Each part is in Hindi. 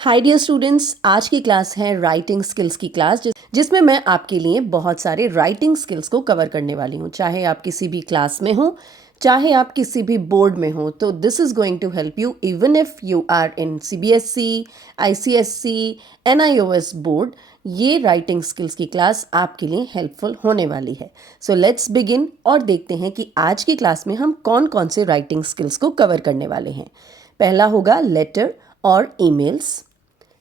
हाय डियर स्टूडेंट्स, आज की क्लास है राइटिंग स्किल्स की क्लास जिसमें मैं आपके लिए बहुत सारे राइटिंग स्किल्स को कवर करने वाली हूँ। चाहे आप किसी भी क्लास में हो, चाहे आप किसी भी बोर्ड में हो, तो this is going to help you even if you are in CBSE, ICSE, NIOS board. ये राइटिंग स्किल्स की क्लास आपके लिए हेल्पफुल होने वाली है। सो लेट्स बिगिन और देखते हैं कि आज की क्लास में हम कौन कौन से राइटिंग स्किल्स को कवर करने वाले हैं। पहला होगा लेटर और emails.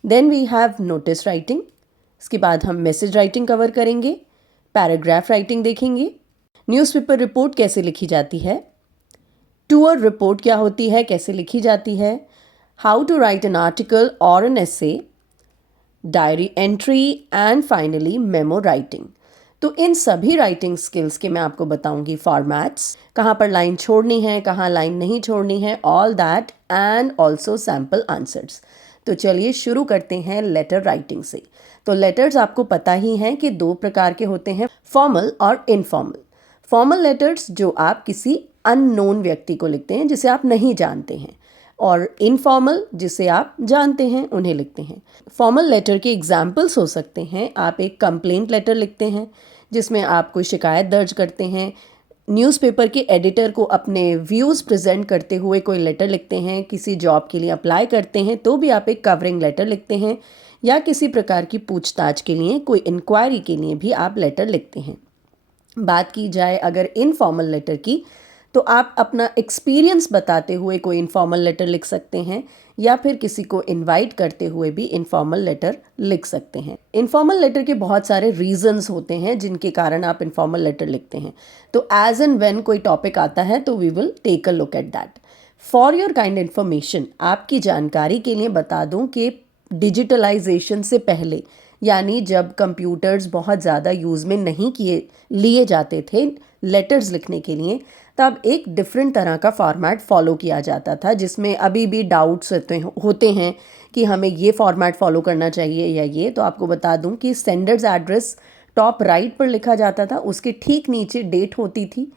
Then we have notice writing. इसके बाद हम मैसेज राइटिंग कवर करेंगे, पैराग्राफ राइटिंग देखेंगे, न्यूज़पेपर रिपोर्ट कैसे लिखी जाती है, टूर रिपोर्ट क्या होती है, कैसे लिखी जाती है, how to write an article और an essay, diary entry and finally memo writing. तो इन सभी राइटिंग स्किल्स के मैं आपको बताऊंगी फॉर्मेट्स, कहाँ पर लाइन छोड़नी है, कहाँ लाइन नहीं छोड़नी है, all that and also sample answers. तो चलिए शुरू करते हैं लेटर राइटिंग से। तो लेटर्स आपको पता ही हैं कि दो प्रकार के होते हैं, फॉर्मल और इनफॉर्मल। फॉर्मल लेटर्स जो आप किसी अननोन व्यक्ति को लिखते हैं, जिसे आप नहीं जानते हैं, और इनफॉर्मल जिसे आप जानते हैं उन्हें लिखते हैं। फॉर्मल लेटर के एग्जाम्पल्स हो सकते हैं, आप एक कंप्लेंट लेटर लिखते हैं जिसमें आप कोई शिकायत दर्ज करते हैं, न्यूज़पेपर के एडिटर को अपने व्यूज़ प्रेजेंट करते हुए कोई लेटर लिखते हैं, किसी जॉब के लिए अप्लाई करते हैं तो भी आप एक कवरिंग लेटर लिखते हैं, या किसी प्रकार की पूछताछ के लिए, कोई इंक्वायरी के लिए भी आप लेटर लिखते हैं। बात की जाए अगर इनफॉर्मल लेटर की, तो आप अपना एक्सपीरियंस बताते हुए कोई इनफॉर्मल लेटर लिख सकते हैं, या फिर किसी को इनवाइट करते हुए भी इनफॉर्मल लेटर लिख सकते हैं। इनफॉर्मल लेटर के बहुत सारे रीजंस होते हैं जिनके कारण आप इनफॉर्मल लेटर लिखते हैं। तो एज एंड व्हेन कोई टॉपिक आता है तो we will take a look at that. For your kind information, आपकी जानकारी के लिए बता दूं कि डिजिटलाइजेशन से पहले, यानी जब कंप्यूटर्स बहुत ज़्यादा यूज़ में नहीं लिए जाते थे लेटर्स लिखने के लिए, तब एक डिफरेंट तरह का फॉर्मेट फॉलो किया जाता था, जिसमें अभी भी डाउट्स होते हैं कि हमें ये फॉर्मेट फॉलो करना चाहिए या ये। तो आपको बता दूं कि सेंडर्स एड्रेस टॉप राइट पर लिखा जाता था, उसके ठीक नीचे डेट होती थी,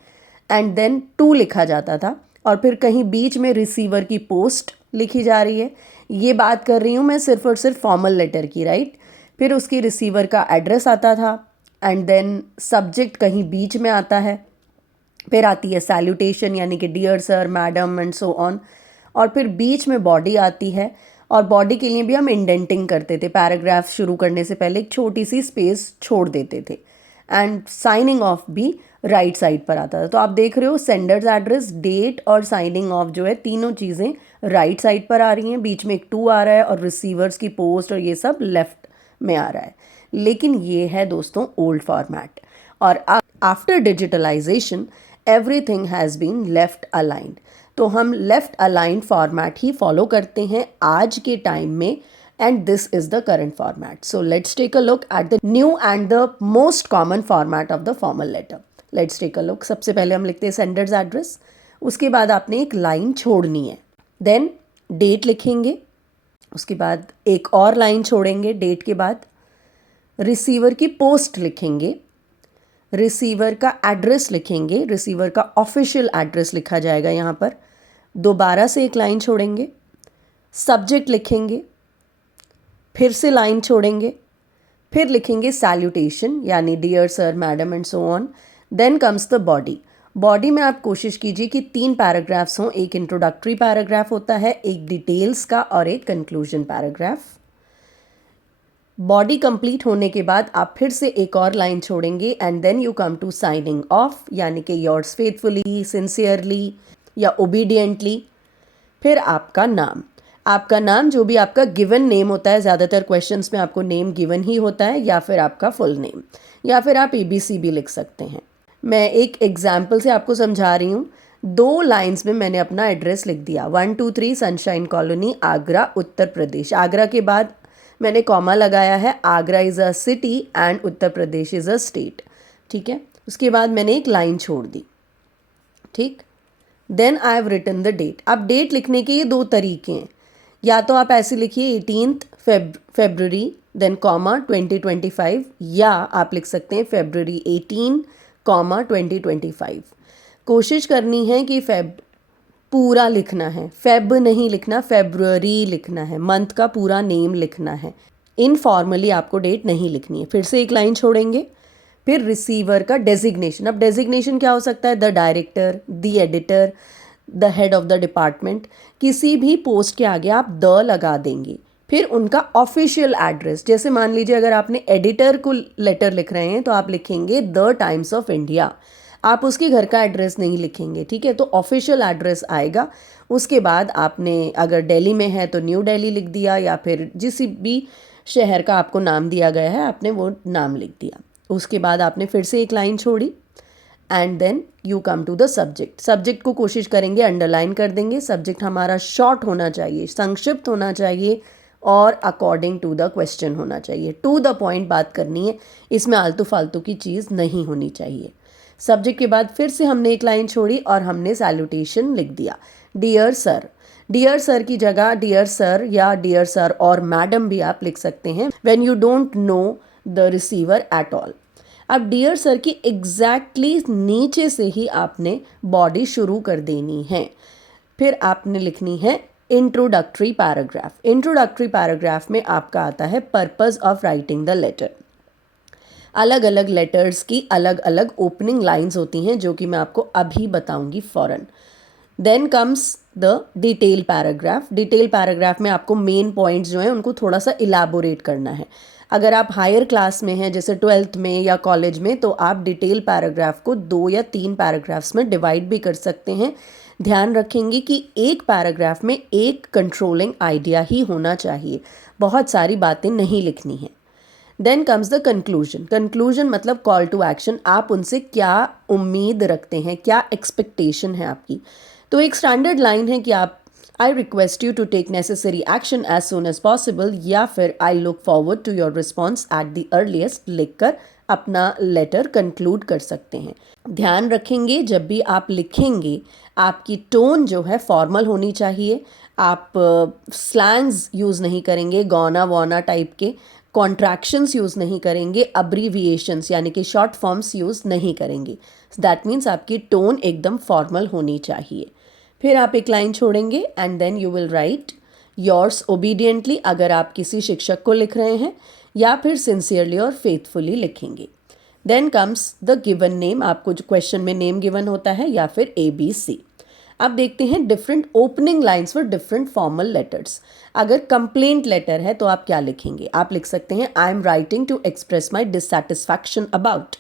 एंड देन टू लिखा जाता था, और फिर कहीं बीच में रिसीवर की पोस्ट लिखी जा रही है। ये बात कर रही हूँ मैं सिर्फ और सिर्फ फॉर्मल लेटर की, राइट। फिर उसकी रिसीवर का एड्रेस आता था, एंड देन सब्जेक्ट कहीं बीच में आता है, फिर आती है सैल्यूटेशन यानी कि dear sir, madam and so on, और फिर बीच में बॉडी आती है, और बॉडी के लिए भी हम इंडेंटिंग करते थे, पैराग्राफ शुरू करने से पहले एक छोटी सी स्पेस छोड़ देते थे, एंड साइनिंग ऑफ भी राइट साइड पर आता था। तो आप देख रहे हो सेंडर्स एड्रेस, डेट और साइनिंग ऑफ जो है, तीनों चीज़ें राइट साइड पर आ रही हैं, बीच में एक टू आ रहा है, और रिसीवर्स की पोस्ट और ये सब लेफ्ट में आ रहा है। लेकिन ये है दोस्तों ओल्ड फॉर्मेट, और after digitalisation everything has been left aligned. तो हम लेफ्ट अलाइंड फॉर्मेट ही फॉलो करते हैं आज के टाइम में, and this is the current format. So let's take a look at the new and the most common format of the formal letter. Let's take a look. सबसे पहले हम लिखते हैं सेंडर्स एड्रेस, उसके बाद आपने एक लाइन छोड़नी है, देन डेट लिखेंगे, उसके बाद एक और लाइन छोड़ेंगे डेट के बाद, रिसीवर की पोस्ट लिखेंगे, रिसीवर का एड्रेस लिखेंगे, रिसीवर का ऑफिशियल एड्रेस लिखा जाएगा यहाँ पर, दोबारा से एक लाइन छोड़ेंगे, सब्जेक्ट लिखेंगे, फिर से लाइन छोड़ेंगे, फिर लिखेंगे सैल्यूटेशन यानी dear sir, madam and so on. Then comes the body. Body में आप कोशिश कीजिए कि 3 पैराग्राफ्स हों, एक इंट्रोडक्टरी पैराग्राफ होता है, एक डिटेल्स का और एक कंक्लूजन पैराग्राफ। बॉडी कंप्लीट होने के बाद आप फिर से एक और लाइन छोड़ेंगे, and then you come to signing off यानी कि योर्स फेथफुली, सिंसियरली या ओबीडियंटली। फिर आपका नाम जो भी आपका गिवन नेम होता है, ज़्यादातर क्वेश्चंस में आपको नेम गिवन ही होता है, या फिर आपका फुल नेम, या फिर आप ABC भी लिख सकते हैं। मैं एक एग्जाम्पल से आपको समझा रही हूँ। 2 लाइंस में मैंने अपना एड्रेस लिख दिया, 123 सनशाइन कॉलोनी, आगरा, उत्तर प्रदेश। आगरा के बाद मैंने कॉमा लगाया है, Agra is a city and Uttar Pradesh is a state, ठीक है। उसके बाद मैंने एक लाइन छोड़ दी, ठीक। Then I have written the date. Date डेट लिखने के ये 2 तरीके हैं, या तो आप ऐसे लिखिए 18 फरवरी देन कॉमा 2025, या आप लिख सकते हैं February 18, 2025। कोशिश करनी है कि पूरा लिखना है, फेब नहीं लिखना, फेब्रुअरी लिखना है, मंथ का पूरा नेम लिखना है, इनफॉर्मली आपको डेट नहीं लिखनी है। फिर से एक लाइन छोड़ेंगे। फिर रिसीवर का डेजिग्नेशन, अब डेजिग्नेशन क्या हो सकता है, the director, the editor, the head of the department, किसी भी पोस्ट के आगे आप द लगा देंगे। फिर उनका ऑफिशियल एड्रेस, जैसे मान लीजिए अगर आपने एडिटर को लेटर लिख रहे हैं तो आप लिखेंगे द टाइम्स ऑफ इंडिया, आप उसके घर का एड्रेस नहीं लिखेंगे, ठीक है। तो ऑफिशियल एड्रेस आएगा। उसके बाद आपने अगर दिल्ली में है तो न्यू दिल्ली लिख दिया, या फिर जिस भी शहर का आपको नाम दिया गया है आपने वो नाम लिख दिया। उसके बाद आपने फिर से एक लाइन छोड़ी and then you come to the subject. Subject को कोशिश करेंगे अंडरलाइन कर देंगे। सब्जेक्ट हमारा शॉर्ट होना चाहिए, संक्षिप्त होना चाहिए और अकॉर्डिंग टू द क्वेश्चन होना चाहिए। टू द पॉइंट बात करनी है, इसमें आलतू फालतू की चीज़ नहीं होनी चाहिए। सब्जेक्ट के बाद फिर से हमने एक लाइन छोड़ी और हमने सैल्यूटेशन लिख दिया, डियर सर। डियर सर की जगह डियर सर या डियर सर और मैडम भी आप लिख सकते हैं when you don't know the receiver at all. अब डियर सर की एग्जैक्टली नीचे से ही आपने बॉडी शुरू कर देनी है। फिर आपने लिखनी है इंट्रोडक्टरी पैराग्राफ। इंट्रोडक्टरी पैराग्राफ में आपका आता है purpose of writing the letter. अलग अलग लेटर्स की अलग अलग ओपनिंग लाइंस होती हैं जो कि मैं आपको अभी बताऊंगी फ़ौरन। Then comes the detail paragraph. Detail paragraph में आपको मेन पॉइंट्स जो हैं उनको थोड़ा सा इलाबोरेट करना है। अगर आप हायर क्लास में हैं जैसे 12th में या कॉलेज में, तो आप डिटेल पैराग्राफ को 2 या 3 पैराग्राफ्स में डिवाइड भी कर सकते हैं। ध्यान रखेंगे कि एक पैराग्राफ में एक कंट्रोलिंग आइडिया ही होना चाहिए, बहुत सारी बातें नहीं लिखनी है। Then comes the conclusion. Conclusion मतलब कॉल टू एक्शन, आप उनसे क्या उम्मीद रखते हैं, क्या एक्सपेक्टेशन है आपकी। तो एक स्टैंडर्ड लाइन है कि आप I request you to take necessary action as soon as possible, या फिर I look forward to your response at the earliest लिखकर अपना लेटर कंक्लूड कर सकते हैं। ध्यान रखेंगे जब भी आप लिखेंगे आपकी टोन जो है फॉर्मल होनी चाहिए। आप स्लैंग्स यूज़ नहीं करेंगे, गौना वौना टाइप के, कॉन्ट्रैक्शंस यूज़ नहीं करेंगे, अब्रीविएशंस यानी कि शॉर्ट फॉर्म्स यूज़ नहीं करेंगे। दैट मीन्स आपकी टोन एकदम फॉर्मल होनी चाहिए। फिर आप एक लाइन छोड़ेंगे and then you will write yours obediently अगर आप किसी शिक्षक को लिख रहे हैं, या फिर सिंसियरली और फेथफुली लिखेंगे। Then comes the given name, आपको जो क्वेश्चन में नेम गिवन होता है, या फिर ABC। अब देखते हैं different opening lines for different formal letters. अगर कंप्लेंट लेटर है तो आप क्या लिखेंगे, आप लिख सकते हैं I am writing to express my dissatisfaction about,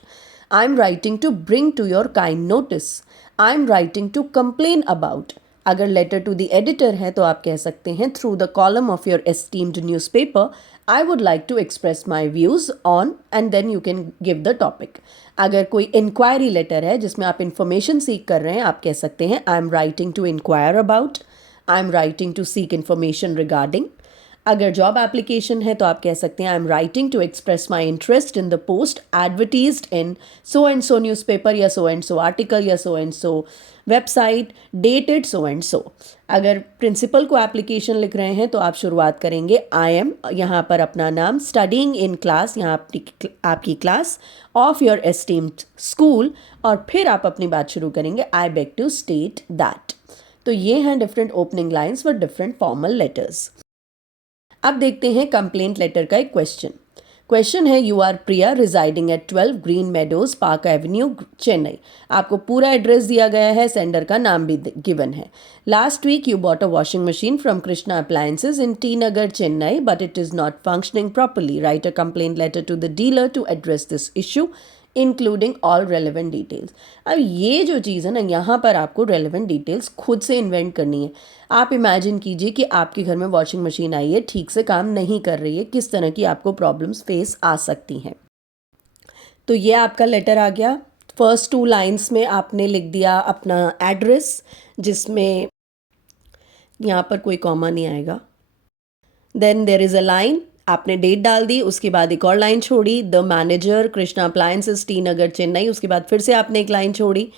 I am writing to bring to your kind notice, I am writing to complain about. अगर लेटर टू द एडिटर है तो आप कह सकते हैं through the column of your esteemed newspaper I would like to express my views on, and then you can give the topic. अगर कोई इंक्वायरी लेटर है जिसमें आप इंफॉर्मेशन सीख कर रहे हैं, आप कह सकते हैं I am writing to enquire about, I am writing to seek information regarding. अगर जॉब एप्लीकेशन है तो आप कह सकते हैं I am writing to express my interest in the post advertised in so and so newspaper, या सो एंड सो आर्टिकल, या so and so website, dated so and so. अगर प्रिंसिपल को एप्लीकेशन लिख रहे हैं तो आप शुरुआत करेंगे आई एम, यहाँ पर अपना नाम, स्टडिंग इन क्लास, यहाँ आपकी class, of your esteemed school, और फिर आप अपनी बात शुरू करेंगे I beg to state that. तो ये हैं different opening lines for different formal letters. अब देखते हैं कंप्लेंट लेटर का एक क्वेश्चन है you are Priya residing at 12 Green Meadows Park Avenue Chennai. आपको पूरा एड्रेस दिया गया है, सेंडर का नाम भी गिवन है। Last week you bought a washing machine from Krishna Appliances in T Nagar Chennai but it is not functioning properly, write a complaint letter to the dealer to address this issue including all relevant details. अब ये जो चीज़ है ना, यहाँ पर आपको रेलिवेंट डिटेल्स खुद से इन्वेंट करनी है। आप इमेजिन कीजिए कि आपके घर में वॉशिंग मशीन आई है, ठीक से काम नहीं कर रही है, किस तरह की आपको प्रॉब्लम्स फेस आ सकती हैं। तो ये आपका लेटर आ गया। फर्स्ट 2 लाइन्स में आपने लिख दिया अपना एड्रेस, जिसमें यहाँ पर कोई कॉमा नहीं आएगा। Then there is a line, आपने डेट डाल दी, उसके बाद एक और लाइन छोड़ी, the manager Krishna appliances T Nagar Chennai, उसके बाद फिर से आपने एक लाइन छोड़ी,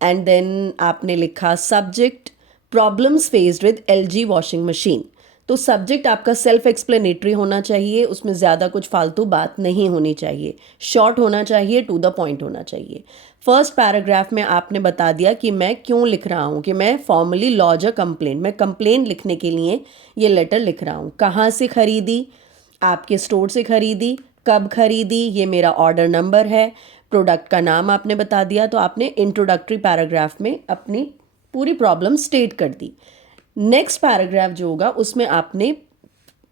एंड देन आपने लिखा subject problems faced with LG washing machine. तो सब्जेक्ट आपका सेल्फ एक्सप्लेनेटरी होना चाहिए, उसमें ज़्यादा कुछ फालतू बात नहीं होनी चाहिए, शॉर्ट होना चाहिए, टू द पॉइंट होना चाहिए। फर्स्ट पैराग्राफ में आपने बता दिया कि मैं क्यों लिख रहा हूँ, कि मैं फॉर्मली लॉज अ कंप्लेंट, मैं कंप्लेंट लिखने के लिए ये लेटर लिख रहा हूँ। कहाँ से खरीदी, आपके स्टोर से खरीदी, कब खरीदी, ये मेरा ऑर्डर नंबर है, प्रोडक्ट का नाम आपने बता दिया। तो आपने इंट्रोडक्टरी पैराग्राफ में अपनी पूरी प्रॉब्लम स्टेट कर दी। नेक्स्ट पैराग्राफ जो होगा उसमें आपने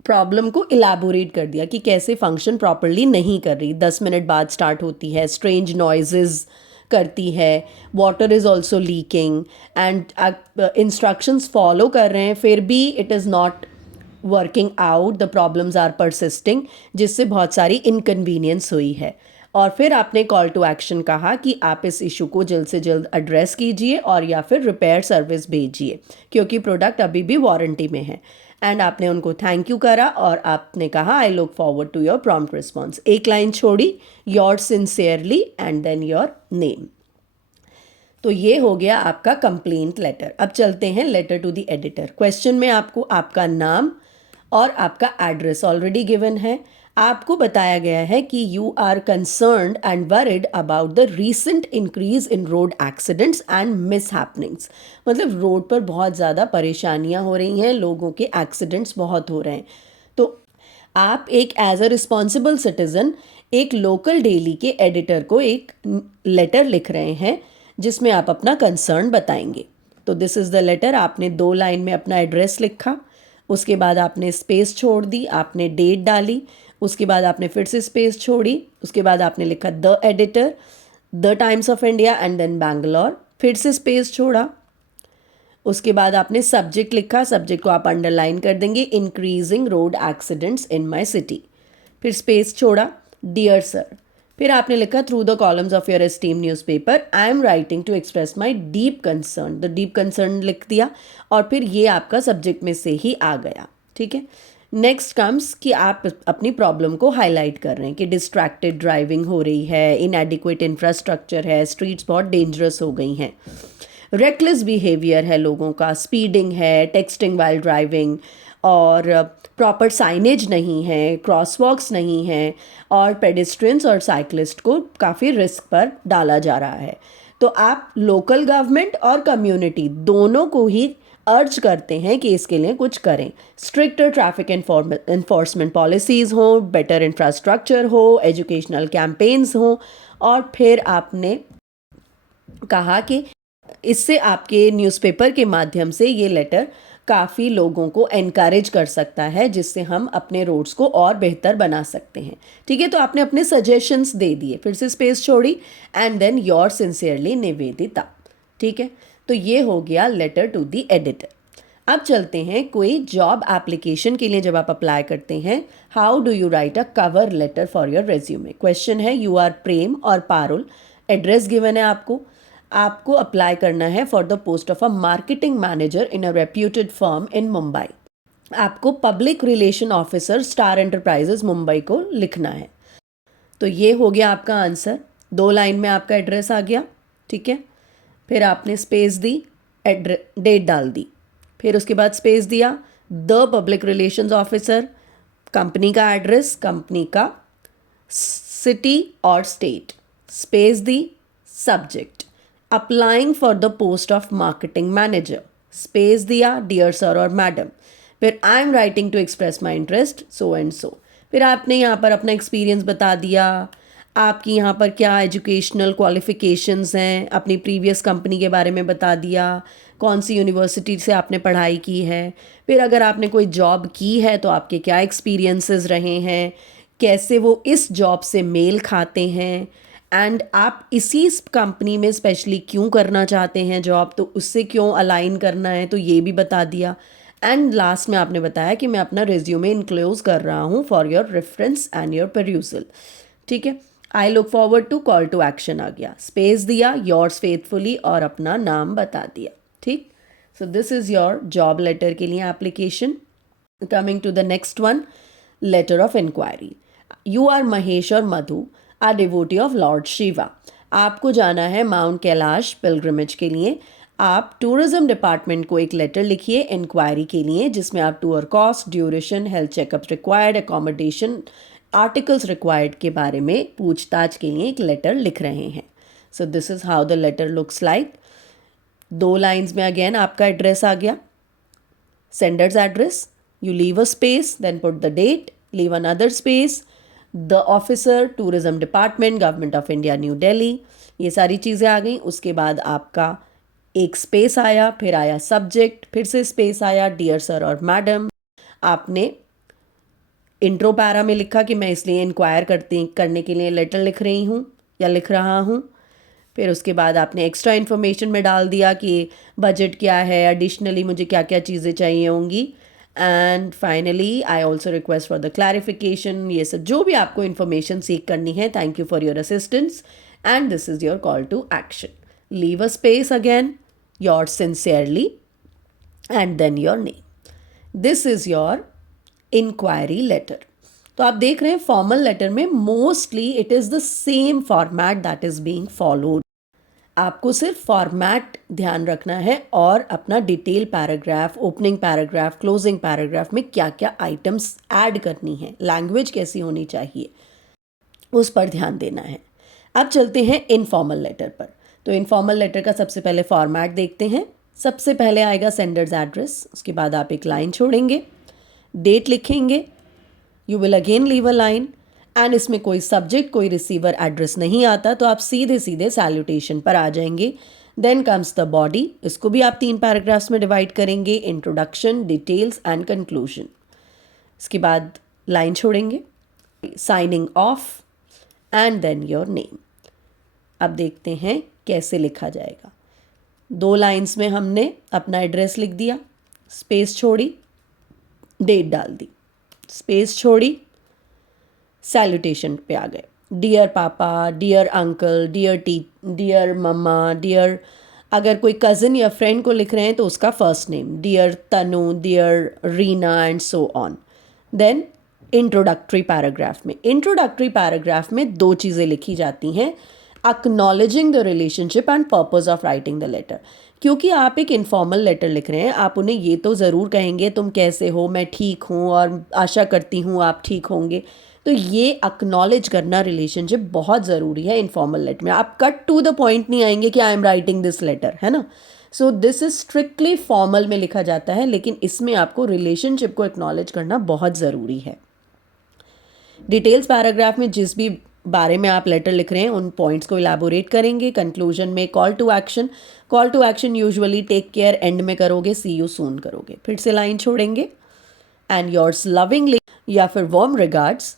प्रॉब्लम को इलैबोरेट कर दिया कि कैसे फंक्शन प्रॉपरली नहीं कर रही, 10 मिनट बाद स्टार्ट होती है, स्ट्रेंज नॉइजेज करती है, water is also leaking, and आप इंस्ट्रक्शंस फॉलो कर रहे हैं फिर भी it is not working out, the problems are persisting, जिससे बहुत सारी इनकन्वीनियंस हुई है। और फिर आपने कॉल टू एक्शन कहा कि आप इस इशू को जल्द से जल्द एड्रेस कीजिए और या फिर रिपेयर सर्विस भेजिए, क्योंकि प्रोडक्ट अभी भी वारंटी में है। एंड आपने उनको थैंक यू करा और आपने कहा I look forward to your prompt response. एक लाइन छोड़ी, your sincerely and then your name. तो ये हो गया आपका कंप्लेंट लेटर। अब चलते हैं letter to the editor. Question में आपको आपका नाम और आपका एड्रेस ऑलरेडी गिवन है। आपको बताया गया है कि you are concerned and worried about the recent increase in road accidents and mishappenings, मतलब रोड पर बहुत ज़्यादा परेशानियां हो रही हैं, लोगों के एक्सीडेंट्स बहुत हो रहे हैं। तो आप एक एज अ रिस्पॉन्सिबल सिटीज़न एक लोकल डेली के एडिटर को एक लेटर लिख रहे हैं जिसमें आप अपना कंसर्न बताएंगे। तो दिस इज़ द लेटर। आपने 2 लाइन में अपना एड्रेस लिखा, उसके बाद आपने स्पेस छोड़ दी, आपने डेट डाली, उसके बाद आपने फिर से स्पेस छोड़ी, उसके बाद आपने लिखा the editor, the Times of India and then Bangalore, फिर से स्पेस छोड़ा, उसके बाद आपने सब्जेक्ट लिखा, सब्जेक्ट को आप अंडरलाइन कर देंगे, increasing road accidents in my city, फिर स्पेस छोड़ा, डियर सर, फिर आपने लिखा through the columns of your esteem newspaper I am writing to express my deep concern, the deep concern लिख दिया और फिर ये आपका सब्जेक्ट में से ही आ गया। ठीक है। नेक्स्ट कम्स कि आप अपनी प्रॉब्लम को हाईलाइट कर रहे हैं कि डिस्ट्रैक्टेड ड्राइविंग हो रही है, इनएडिक्वेट इंफ्रास्ट्रक्चर है, स्ट्रीट्स बहुत डेंजरस हो गई हैं, रेकलेस बिहेवियर है लोगों का, स्पीडिंग है, टेक्सटिंग वाइल ड्राइविंग, और प्रॉपर साइनेज नहीं है, क्रॉसवॉक्स नहीं है, और पेडेस्ट्रियंस और साइकिलिस्ट को काफ़ी रिस्क पर डाला जा रहा है। तो आप लोकल गवर्नमेंट और कम्युनिटी दोनों को ही अर्ज करते हैं कि इसके लिए कुछ करें। स्ट्रिक्टर ट्रैफिक इन्फोर्समेंट पॉलिसीज़ हो, बेटर इंफ्रास्ट्रक्चर हो, एजुकेशनल कैंपेन्स हो, और फिर आपने कहा कि इससे आपके न्यूज़पेपर के माध्यम से ये लेटर काफ़ी लोगों को एनकरेज कर सकता है, जिससे हम अपने रोड्स को और बेहतर बना सकते हैं। ठीक है। तो आपने अपने सजेशंस दे दिए, फिर से स्पेस छोड़ी, and then your sincerely Nivedita. ठीक है। तो ये हो गया लेटर टू द एडिटर। अब चलते हैं कोई जॉब एप्लीकेशन के लिए जब आप अप्लाई करते हैं, how do you write a cover letter for your resume. Question है यू आर प्रेम और पारुल, एड्रेस गिवन है आपको अप्लाई करना है for the post of a marketing manager in a reputed firm in Mumbai. आपको public relation officer star enterprises Mumbai को लिखना है। तो ये हो गया आपका आंसर, 2 लाइन में आपका एड्रेस आ गया। ठीक है। फिर आपने स्पेस दी, डेट डाल दी, फिर उसके बाद स्पेस दिया, the public relations officer, company का एड्रेस, कंपनी का सिटी और स्टेट, स्पेस दी, subject applying for the post of marketing manager, space दिया, डियर सर और मैडम, फिर I am writing to express my interest so and so, फिर आपने यहाँ पर अपना एक्सपीरियंस बता दिया, आपकी यहाँ पर क्या एजुकेशनल क्वालिफ़िकेशंस हैं, अपनी प्रीवियस कंपनी के बारे में बता दिया, कौन सी यूनिवर्सिटी से आपने पढ़ाई की है, फिर अगर आपने कोई जॉब की है तो आपके क्या एक्सपीरियंसेस रहे हैं, कैसे वो इस जॉब से मेल खाते हैं, एंड आप इसी कंपनी में स्पेशली क्यों करना चाहते हैं जॉब, तो उससे क्यों अलाइन करना है, तो ये भी बता दिया। एंड लास्ट में आपने बताया कि मैं अपना रिज्यूमे इनक्लोज कर रहा हूँ for your reference and your perusal. ठीक है। I look forward to call to action आ गया, स्पेस दिया, योर्स फेथफुली और अपना नाम बता दिया। ठीक। So this is your job letter के लिए application. Coming to the next one, letter of enquiry. You are Mahesh और Madhu are devotee of lord Shiva. आपको जाना है माउंट कैलाश पिलग्रिमेज के लिए। आप टूरिज्म डिपार्टमेंट को एक लेटर लिखिए इंक्वायरी के लिए, जिसमें आप tour cost, duration, health checkup required, accommodation, articles required के बारे में पूछताछ के लिए एक लेटर लिख रहे हैं. So this is how the letter looks like. 2 lines में अगेन आपका एड्रेस आ गया, sender's address, you leave a space, then put the date, leave another space, the officer, tourism department, government of India, New Delhi. ये सारी चीज़ें आ गई. उसके बाद आपका एक स्पेस आया, फिर आया सब्जेक्ट, फिर से स्पेस आया, डियर सर और मैडम. आपने इंट्रो पैरा में लिखा कि मैं इसलिए इंक्वायर करने के लिए लेटर लिख रही हूँ या लिख रहा हूँ. फिर उसके बाद आपने एक्स्ट्रा इन्फॉर्मेशन में डाल दिया कि बजट क्या है, एडिशनली मुझे क्या क्या चीज़ें चाहिए होंगी. And finally I also request for the clarification. ये सब जो भी आपको इन्फॉर्मेशन सीख करनी है. Thank you for your assistance and this is your call to action. Leave a space again, your sincerely and then your name. This is your enquiry letter. तो आप देख रहे हैं फॉर्मल लेटर में mostly it is the same format that is being followed. आपको सिर्फ फॉर्मेट ध्यान रखना है और अपना detail paragraph, opening paragraph, closing paragraph में क्या क्या आइटम्स ऐड करनी है, लैंग्वेज कैसी होनी चाहिए, उस पर ध्यान देना है. अब चलते हैं इनफॉर्मल लेटर पर. तो इनफॉर्मल लेटर का सबसे पहले फॉर्मेट देखते हैं. सबसे पहले आएगा सेंडर्स एड्रेस. उसके बाद आप एक लाइन छोड़ेंगे, डेट लिखेंगे, you will again leave a line. And इसमें कोई सब्जेक्ट, कोई रिसीवर एड्रेस नहीं आता, तो आप सीधे सीधे सैल्यूटेशन पर आ जाएंगे. Then comes the body. इसको भी आप 3 पैराग्राफ्स में डिवाइड करेंगे, इंट्रोडक्शन, डिटेल्स एंड कंक्लूजन. इसके बाद लाइन छोड़ेंगे, signing off and then your name. अब देखते हैं कैसे लिखा जाएगा. 2 लाइन्स में हमने अपना एड्रेस लिख दिया, स्पेस छोड़ी, डेट डाल दी, स्पेस छोड़ी, सैल्यूटेशन पे आ गए. डियर पापा, डियर अंकल, डियर मम्मा, डियर. अगर कोई कज़न या फ्रेंड को लिख रहे हैं तो उसका first name, dear Tanu, dear Reena and so on. Then introductory paragraph में 2 चीज़ें लिखी जाती हैं, acknowledging the relationship and purpose of writing the letter. क्योंकि आप एक इनफॉर्मल लेटर लिख रहे हैं, आप उन्हें ये तो ज़रूर कहेंगे तुम कैसे हो, मैं ठीक हूँ और आशा करती हूँ आप ठीक होंगे. तो ये एक्नॉलेज करना रिलेशनशिप बहुत ज़रूरी है इनफॉर्मल लेटर में. आप कट टू द पॉइंट नहीं आएंगे कि I am writing this letter, है ना. So this is strictly formal में लिखा जाता है, लेकिन इसमें आपको रिलेशनशिप को एक्नॉलेज करना बहुत ज़रूरी है. डिटेल्स पैराग्राफ में जिस भी बारे में आप लेटर लिख रहे हैं उन पॉइंट्स को इलाबोरेट करेंगे. कंक्लूजन में call to action usually take care end में करोगे, सी यू सून करोगे. फिर से लाइन छोड़ेंगे, एंड योर्स लविंगली या फिर वार्म रिगार्ड्स,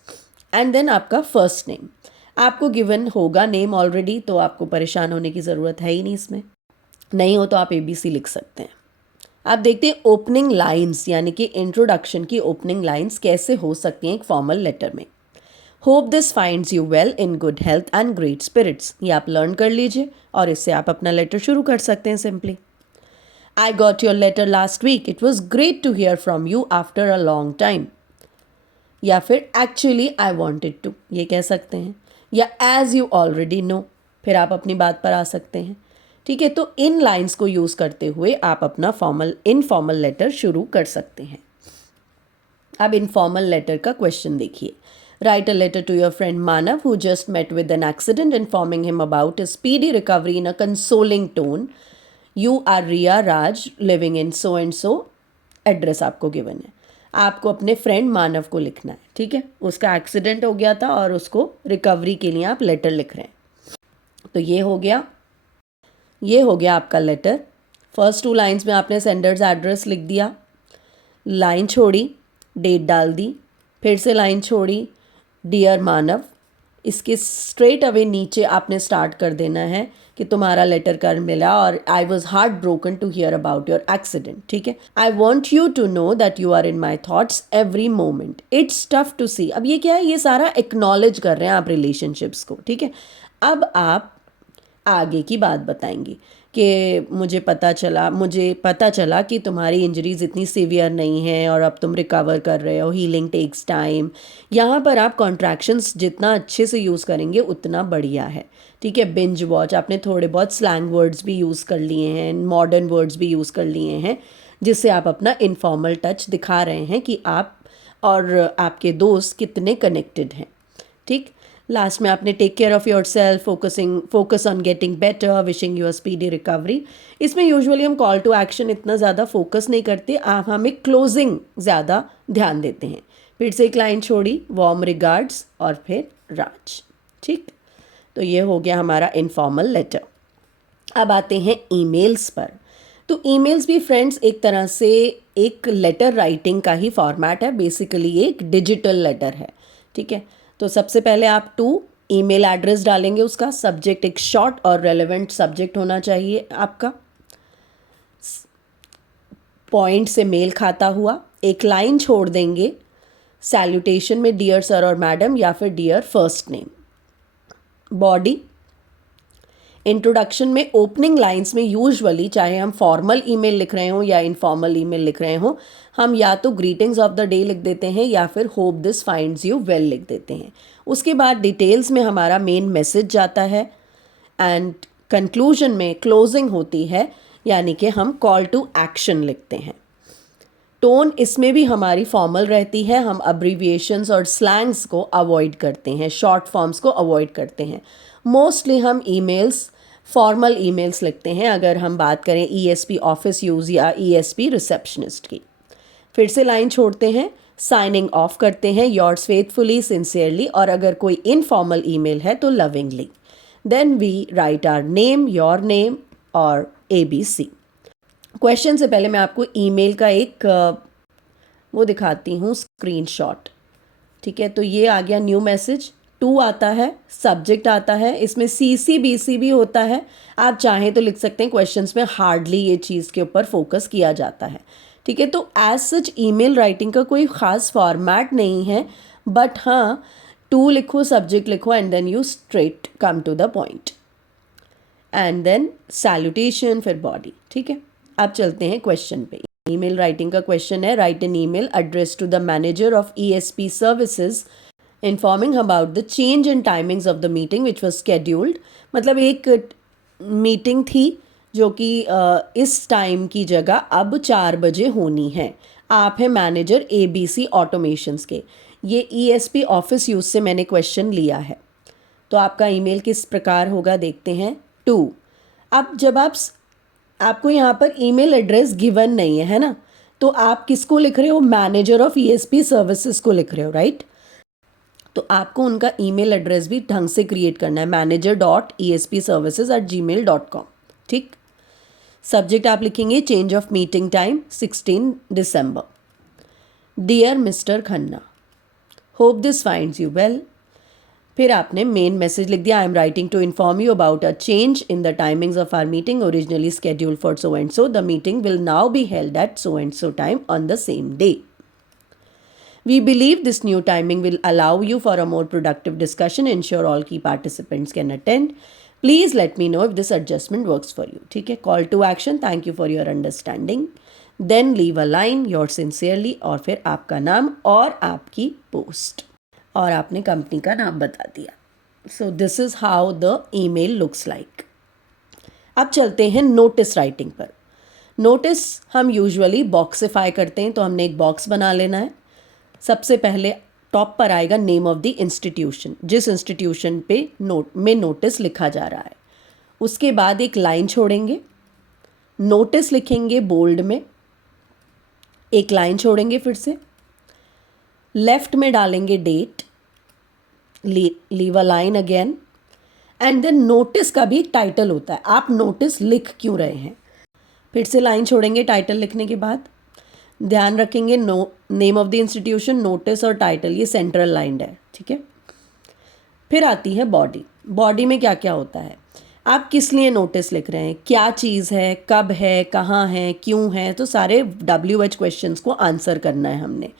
एंड देन आपका फर्स्ट नेम. आपको गिवन होगा नेम ऑलरेडी, तो आपको परेशान होने की ज़रूरत है ही नहीं. इसमें नहीं हो तो आप ABC लिख सकते हैं. आप देखते हैं ओपनिंग लाइंस, यानी कि इंट्रोडक्शन की ओपनिंग लाइंस कैसे हो सकती हैं एक फॉर्मल लेटर में. Hope this finds you well in good health and great spirits. ये आप लर्न कर लीजिए और इससे आप अपना लेटर शुरू कर सकते हैं simply. I got your letter last week. It was great to hear from you after a long time. या फिर actually I wanted to, ये कह सकते हैं. या as you already know, फिर आप अपनी बात पर आ सकते हैं. ठीक है, तो इन लाइंस को यूज़ करते हुए आप अपना इनफॉर्मल लेटर शुरू कर सकते हैं. अब इनफॉर्मल लेटर का क्वेश्चन देखिए. Write a letter to your friend Manav who just met with an accident, informing him about his speedy recovery in a consoling tone. You are Riya Raj living in so and so. Address आपको गिवन है. आपको अपने फ्रेंड मानव को लिखना है. ठीक है, उसका एक्सीडेंट हो गया था और उसको रिकवरी के लिए आप लेटर लिख रहे हैं. तो ये हो गया आपका लेटर. फर्स्ट 2 लाइंस में आपने सेंडर्स एड्रेस लिख दिया, लाइन छोड़ी, डेट डाल दी, फिर से लाइन छोड़ी, डियर मानव. इसके स्ट्रेट अवे नीचे आपने स्टार्ट कर देना है कि तुम्हारा लेटर कर मिला और I was heartbroken to hear about your accident. ठीक है, I want you to know that you are in my thoughts every moment. It's tough to see. अब ये क्या है, ये सारा एक्नॉलेज कर रहे हैं आप रिलेशनशिप्स को. ठीक है, अब आप आगे की बात बताएंगे कि मुझे पता चला कि तुम्हारी इंजरीज इतनी सीवियर नहीं है और अब तुम रिकवर कर रहे हो, हीलिंग टेक्स टाइम। यहाँ पर आप कॉन्ट्रैक्शंस जितना अच्छे से यूज़ करेंगे उतना बढ़िया है, ठीक है। बिंज वॉच, आपने थोड़े बहुत स्लैंग वर्ड्स भी यूज़ कर लिए हैं, मॉडर्न वर्ड्स भी यूज़ कर लिए हैं, जिससे आप अपना इनफॉर्मल टच दिखा रहे हैं कि आप और आपके दोस्त कितने कनेक्टेड हैं, ठीक। लास्ट में आपने take care of yourself, focus on getting better, wishing you a speedy recovery. इसमें यूजुअली हम कॉल टू एक्शन इतना ज़्यादा फोकस नहीं करते, आप हमें क्लोजिंग ज़्यादा ध्यान देते हैं। फिर से एक लाइन छोड़ी, वार्म रिगार्ड्स और फिर राज, ठीक। तो ये हो गया हमारा इनफॉर्मल लेटर। अब आते हैं ईमेल्स पर। तो ईमेल्स भी फ्रेंड्स एक तरह से एक लेटर राइटिंग का ही फॉर्मेट है, बेसिकली एक डिजिटल लेटर है, ठीक है। तो सबसे पहले आप ईमेल एड्रेस डालेंगे, उसका सब्जेक्ट एक शॉर्ट और रेलेवेंट सब्जेक्ट होना चाहिए आपका, पॉइंट से मेल खाता हुआ। एक लाइन छोड़ देंगे सैल्यूटेशन में, डियर सर और मैडम या फिर dear first name. Body introduction में ओपनिंग लाइंस में यूजुअली, चाहे हम फॉर्मल ईमेल लिख रहे हों या इनफॉर्मल ईमेल लिख रहे हों, हम या तो ग्रीटिंग्स ऑफ द डे लिख देते हैं या फिर hope this finds you well लिख देते हैं। उसके बाद डिटेल्स में हमारा मेन मैसेज जाता है एंड कंक्लूजन में क्लोजिंग होती है, यानी कि हम कॉल टू एक्शन लिखते हैं। टोन इसमें भी हमारी फॉर्मल रहती है, हम अब्रीविएशंस और स्लैंग्स को अवॉइड करते हैं, शॉर्ट फॉर्म्स को अवॉइड करते हैं। मोस्टली हम ईमेल्स फॉर्मल ईमेल्स लिखते हैं, अगर हम बात करें ईएसपी ऑफिस यूज़ या ईएसपी रिसेप्शनिस्ट की। फिर से लाइन छोड़ते हैं, साइनिंग ऑफ करते हैं, योर्स फेथफुली सिंसियरली, और अगर कोई इनफॉर्मल ईमेल है तो lovingly. Then we write our name, your name और ABC। क्वेश्चन से पहले मैं आपको ईमेल का एक वो दिखाती हूँ स्क्रीनशॉट, ठीक है। तो ये आ गया न्यू मैसेज, 2 आता है, सब्जेक्ट आता है, इसमें CCBC भी होता है। आप चाहें तो लिख सकते हैं, क्वेश्चंस में हार्डली ये चीज़ के ऊपर फोकस किया जाता है, ठीक है। तो एज सच ईमेल राइटिंग का कोई ख़ास फॉर्मेट नहीं है, बट हाँ 2 लिखो, सब्जेक्ट लिखो and then you straight come to the point and then salutation, फिर बॉडी, ठीक है। अब चलते हैं क्वेश्चन पे। ईमेल राइटिंग का क्वेश्चन है, write an email address to the manager of ESP services informing about the change in timings of the meeting which was scheduled. मतलब एक मीटिंग थी जो कि इस टाइम की जगह अब 4 बजे होनी है। आप हैं मैनेजर ABC ऑटोमेशंस के। ये ESP ऑफिस यूज से मैंने क्वेश्चन लिया है। तो आपका ईमेल किस प्रकार होगा देखते हैं। 2, अब जब आपको यहाँ पर ईमेल एड्रेस गिवन नहीं है ना, तो आप किसको लिख रहे हो, मैनेजर ऑफ ESP सर्विसेज को लिख रहे हो, राइट। तो आपको उनका ईमेल एड्रेस भी ढंग से क्रिएट करना है, manager.espservices@gmail.com, ठीक। सब्जेक्ट आप लिखेंगे चेंज ऑफ मीटिंग टाइम 16 दिसंबर। Dear mister Khanna, hope this finds you well. फिर आपने मेन मैसेज लिख दिया, I am writing to inform you about a change in the timings of our meeting originally scheduled for so and so. The meeting will now be held at so and so time on the same day. We believe this new timing will allow you for a more productive discussion, ensure all key participants can attend. Please let me know if this adjustment works for you. ठीक है, call to action, thank you for your understanding. Then leave a line, yours sincerely, और फिर आपका नाम और आपकी पोस्ट, और आपने कंपनी का नाम बता दिया। So this is how the email looks like. अब चलते हैं नोटिस राइटिंग पर। नोटिस हम यूजुअली बॉक्सिफाई करते हैं, तो हमने एक बॉक्स बना लेना है। सबसे पहले टॉप पर आएगा नेम ऑफ द इंस्टीट्यूशन, जिस इंस्टीट्यूशन पे नोटिस लिखा जा रहा है। उसके बाद एक लाइन छोड़ेंगे, नोटिस लिखेंगे बोल्ड में, एक लाइन छोड़ेंगे, फिर से लेफ्ट में डालेंगे date, leave a line again, and then notice का भी टाइटल होता है, आप नोटिस लिख क्यों रहे हैं। फिर से लाइन छोड़ेंगे टाइटल लिखने के बाद, ध्यान रखेंगे name of the institution, notice और टाइटल ये सेंट्रल लाइन है, ठीक है। फिर आती है बॉडी। बॉडी में क्या क्या होता है, आप किस लिए नोटिस लिख रहे हैं, क्या चीज़ है, कब है, कहाँ है, क्यों है, तो सारे WH क्वेश्चंस को आंसर करना है हमने।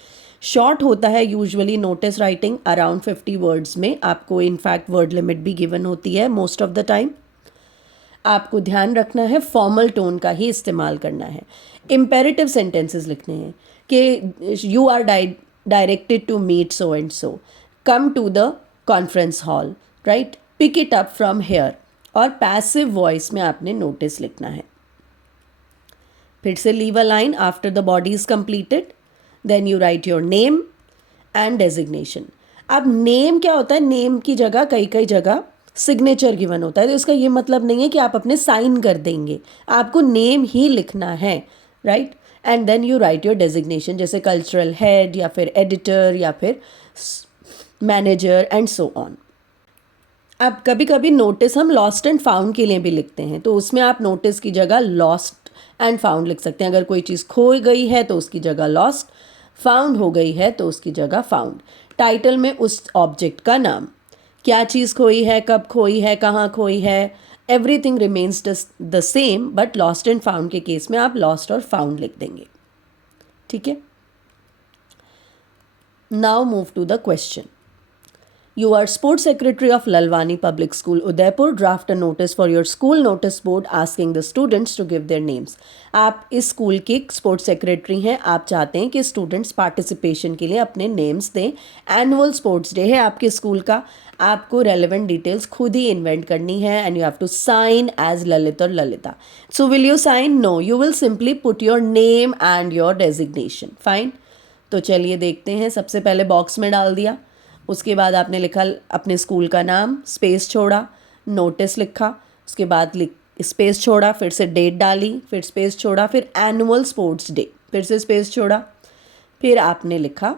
शॉर्ट होता है usually notice writing, around 50 words में, आपको इनफैक्ट वर्ड लिमिट भी गिवन होती है मोस्ट ऑफ द टाइम। आपको ध्यान रखना है फॉर्मल टोन का ही इस्तेमाल करना है। इम्पेरेटिव सेंटेंसेस लिखने हैं कि you are directed to meet so and so, come to the conference hall, right, pick it up from here. और पैसिव वॉइस में आपने नोटिस लिखना है। फिर से leave a line after the body is completed, then you write your name and designation. अब नेम क्या होता है, नेम की जगह कई कई जगह सिग्नेचर गिवन होता है, तो इसका ये मतलब नहीं है कि आप अपने साइन कर देंगे, आपको नेम ही लिखना है, right. And then you write your designation, जैसे कल्चरल हेड या फिर एडिटर या फिर मैनेजर एंड सो ऑन। अब कभी कभी नोटिस हम लॉस्ट एंड फाउंड के लिए भी लिखते हैं, तो उसमें आप नोटिस की जगह लॉस्ट एंड फाउंड लिख सकते हैं। अगर कोई चीज़ खो गई है तो उसकी जगह लॉस्ट, फाउंड हो गई है तो उसकी जगह फाउंड। टाइटल में उस ऑब्जेक्ट का नाम, क्या चीज़ खोई है, कब खोई है, कहाँ खोई है, everything remains the same, but lost and found के केस में आप लॉस्ट और फाउंड लिख देंगे, ठीक है। Now move to the question. You are sports secretary of Lalwani Public School, Udaipur. Draft a notice for your school notice board asking the students to give their names. आप इस स्कूल के स्पोर्ट्स सेक्रेटरी हैं, आप चाहते हैं कि स्टूडेंट्स पार्टिसिपेशन के लिए अपने नेम्स दें। एनुअल स्पोर्ट्स डे है आपके स्कूल का, आपको रेलिवेंट डिटेल्स खुद ही इन्वेंट करनी है and you have to sign as Lalit और Lalita. So will you sign? No, you will simply put your name and your designation. Fine, तो चलिए देखते हैं। सबसे पहले बॉक्स में डाल दिया, उसके बाद आपने लिखा अपने स्कूल का नाम, स्पेस छोड़ा, नोटिस लिखा, उसके बाद स्पेस छोड़ा, फिर से डेट डाली, फिर स्पेस छोड़ा, फिर एनुअल स्पोर्ट्स डे, फिर से स्पेस छोड़ा, फिर आपने लिखा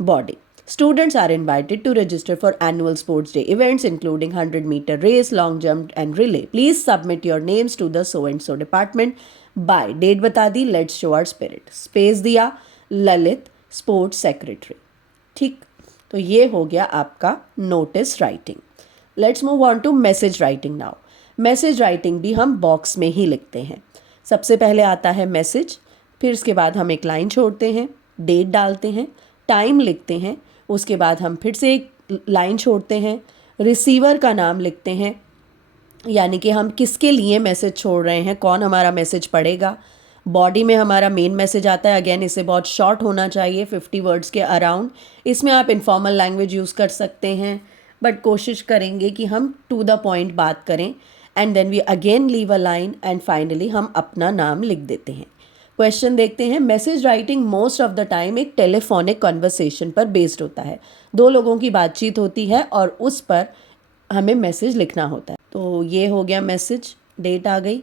body. Students are invited to register for annual sports day events including 100 metre race, long jump and relay. Please submit your names to the so and so department by, date बता दी, let's show our spirit, space दिया, ललित स्पोर्ट्स सेक्रेटरी, ठीक। तो ये हो गया आपका notice writing. Let's move on to message writing now. Message writing भी हम बॉक्स में ही लिखते हैं। सबसे पहले आता है मैसेज, फिर उसके बाद हम एक लाइन छोड़ते हैं, डेट डालते हैं, टाइम लिखते हैं, उसके बाद हम फिर से एक लाइन छोड़ते हैं, रिसीवर का नाम लिखते हैं, यानी कि हम किसके लिए मैसेज छोड़ रहे हैं, कौन हमारा मैसेज पढ़ेगा। बॉडी में हमारा मेन मैसेज आता है, अगेन इसे बहुत शॉर्ट होना चाहिए, 50 वर्ड्स के अराउंड। इसमें आप इनफॉर्मल लैंग्वेज यूज़ कर सकते हैं, बट कोशिश करेंगे कि हम टू द पॉइंट बात करें। And then we again leave a line and finally हम अपना नाम लिख देते हैं। क्वेश्चन देखते हैं। Message writing most of the time एक टेलीफोनिक कन्वर्सेशन पर बेस्ड होता है, दो लोगों की बातचीत होती है और उस पर हमें मैसेज लिखना होता है। तो ये हो गया मैसेज, डेट आ गई,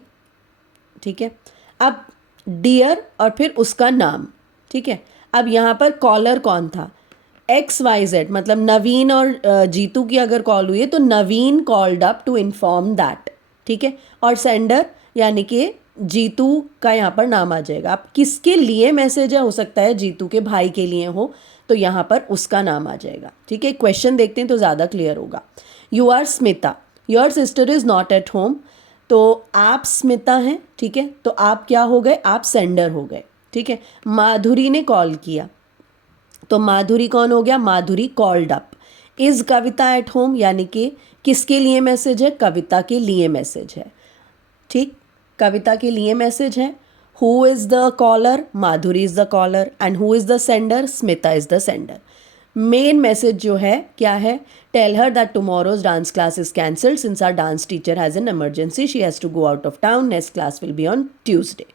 ठीक है। अब डियर और फिर उसका नाम, ठीक है। अब यहाँ पर कॉलर कौन था, XYZ, मतलब नवीन और जीतू की अगर कॉल हुई है तो Naveen called up to inform that, ठीक है। और सेंडर यानी कि जीतू का यहाँ पर नाम आ जाएगा। अब किसके लिए मैसेज है, हो सकता है जीतू के भाई के लिए हो, तो यहाँ पर उसका नाम आ जाएगा, ठीक है। क्वेश्चन देखते हैं तो ज़्यादा क्लियर होगा। You are Smita, your sister is not at home, तो आप स्मिता हैं, ठीक है। तो आप क्या हो गए, आप सेंडर हो गए, ठीक है। माधुरी ने कॉल किया, तो माधुरी कौन हो गया, Madhuri called up. Is Kavita at home, यानी कि किसके लिए मैसेज है, कविता के लिए मैसेज है, ठीक, कविता के लिए मैसेज है। Who is the caller, Madhuri is the caller, and who is the sender, Smita is the sender. Main message जो है क्या है, tell her that tomorrow's dance class is cancelled since our dance teacher has an emergency, she has to go out of town, next class will be on Tuesday.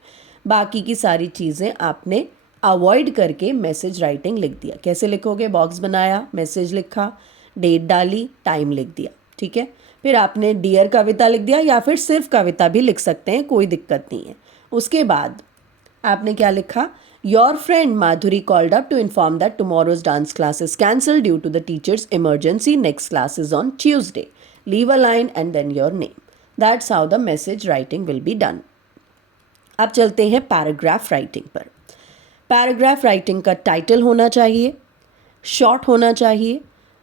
बाकी की सारी चीज़ें आपने अवॉइड करके मैसेज राइटिंग लिख दिया। कैसे लिखोगे, बॉक्स बनाया, मैसेज लिखा, डेट डाली, टाइम लिख दिया, ठीक है। फिर आपने डियर कविता लिख दिया या फिर सिर्फ कविता भी लिख सकते हैं, कोई दिक्कत नहीं है। उसके बाद आपने क्या लिखा, your friend Madhuri called up to inform that tomorrow's dance class is cancelled due to the teacher's emergency, next class is on Tuesday, leave a line and then your name. That's how the message writing will be done. अब चलते हैं पैराग्राफ राइटिंग पर। पैराग्राफ राइटिंग का टाइटल होना चाहिए, शॉर्ट होना चाहिए,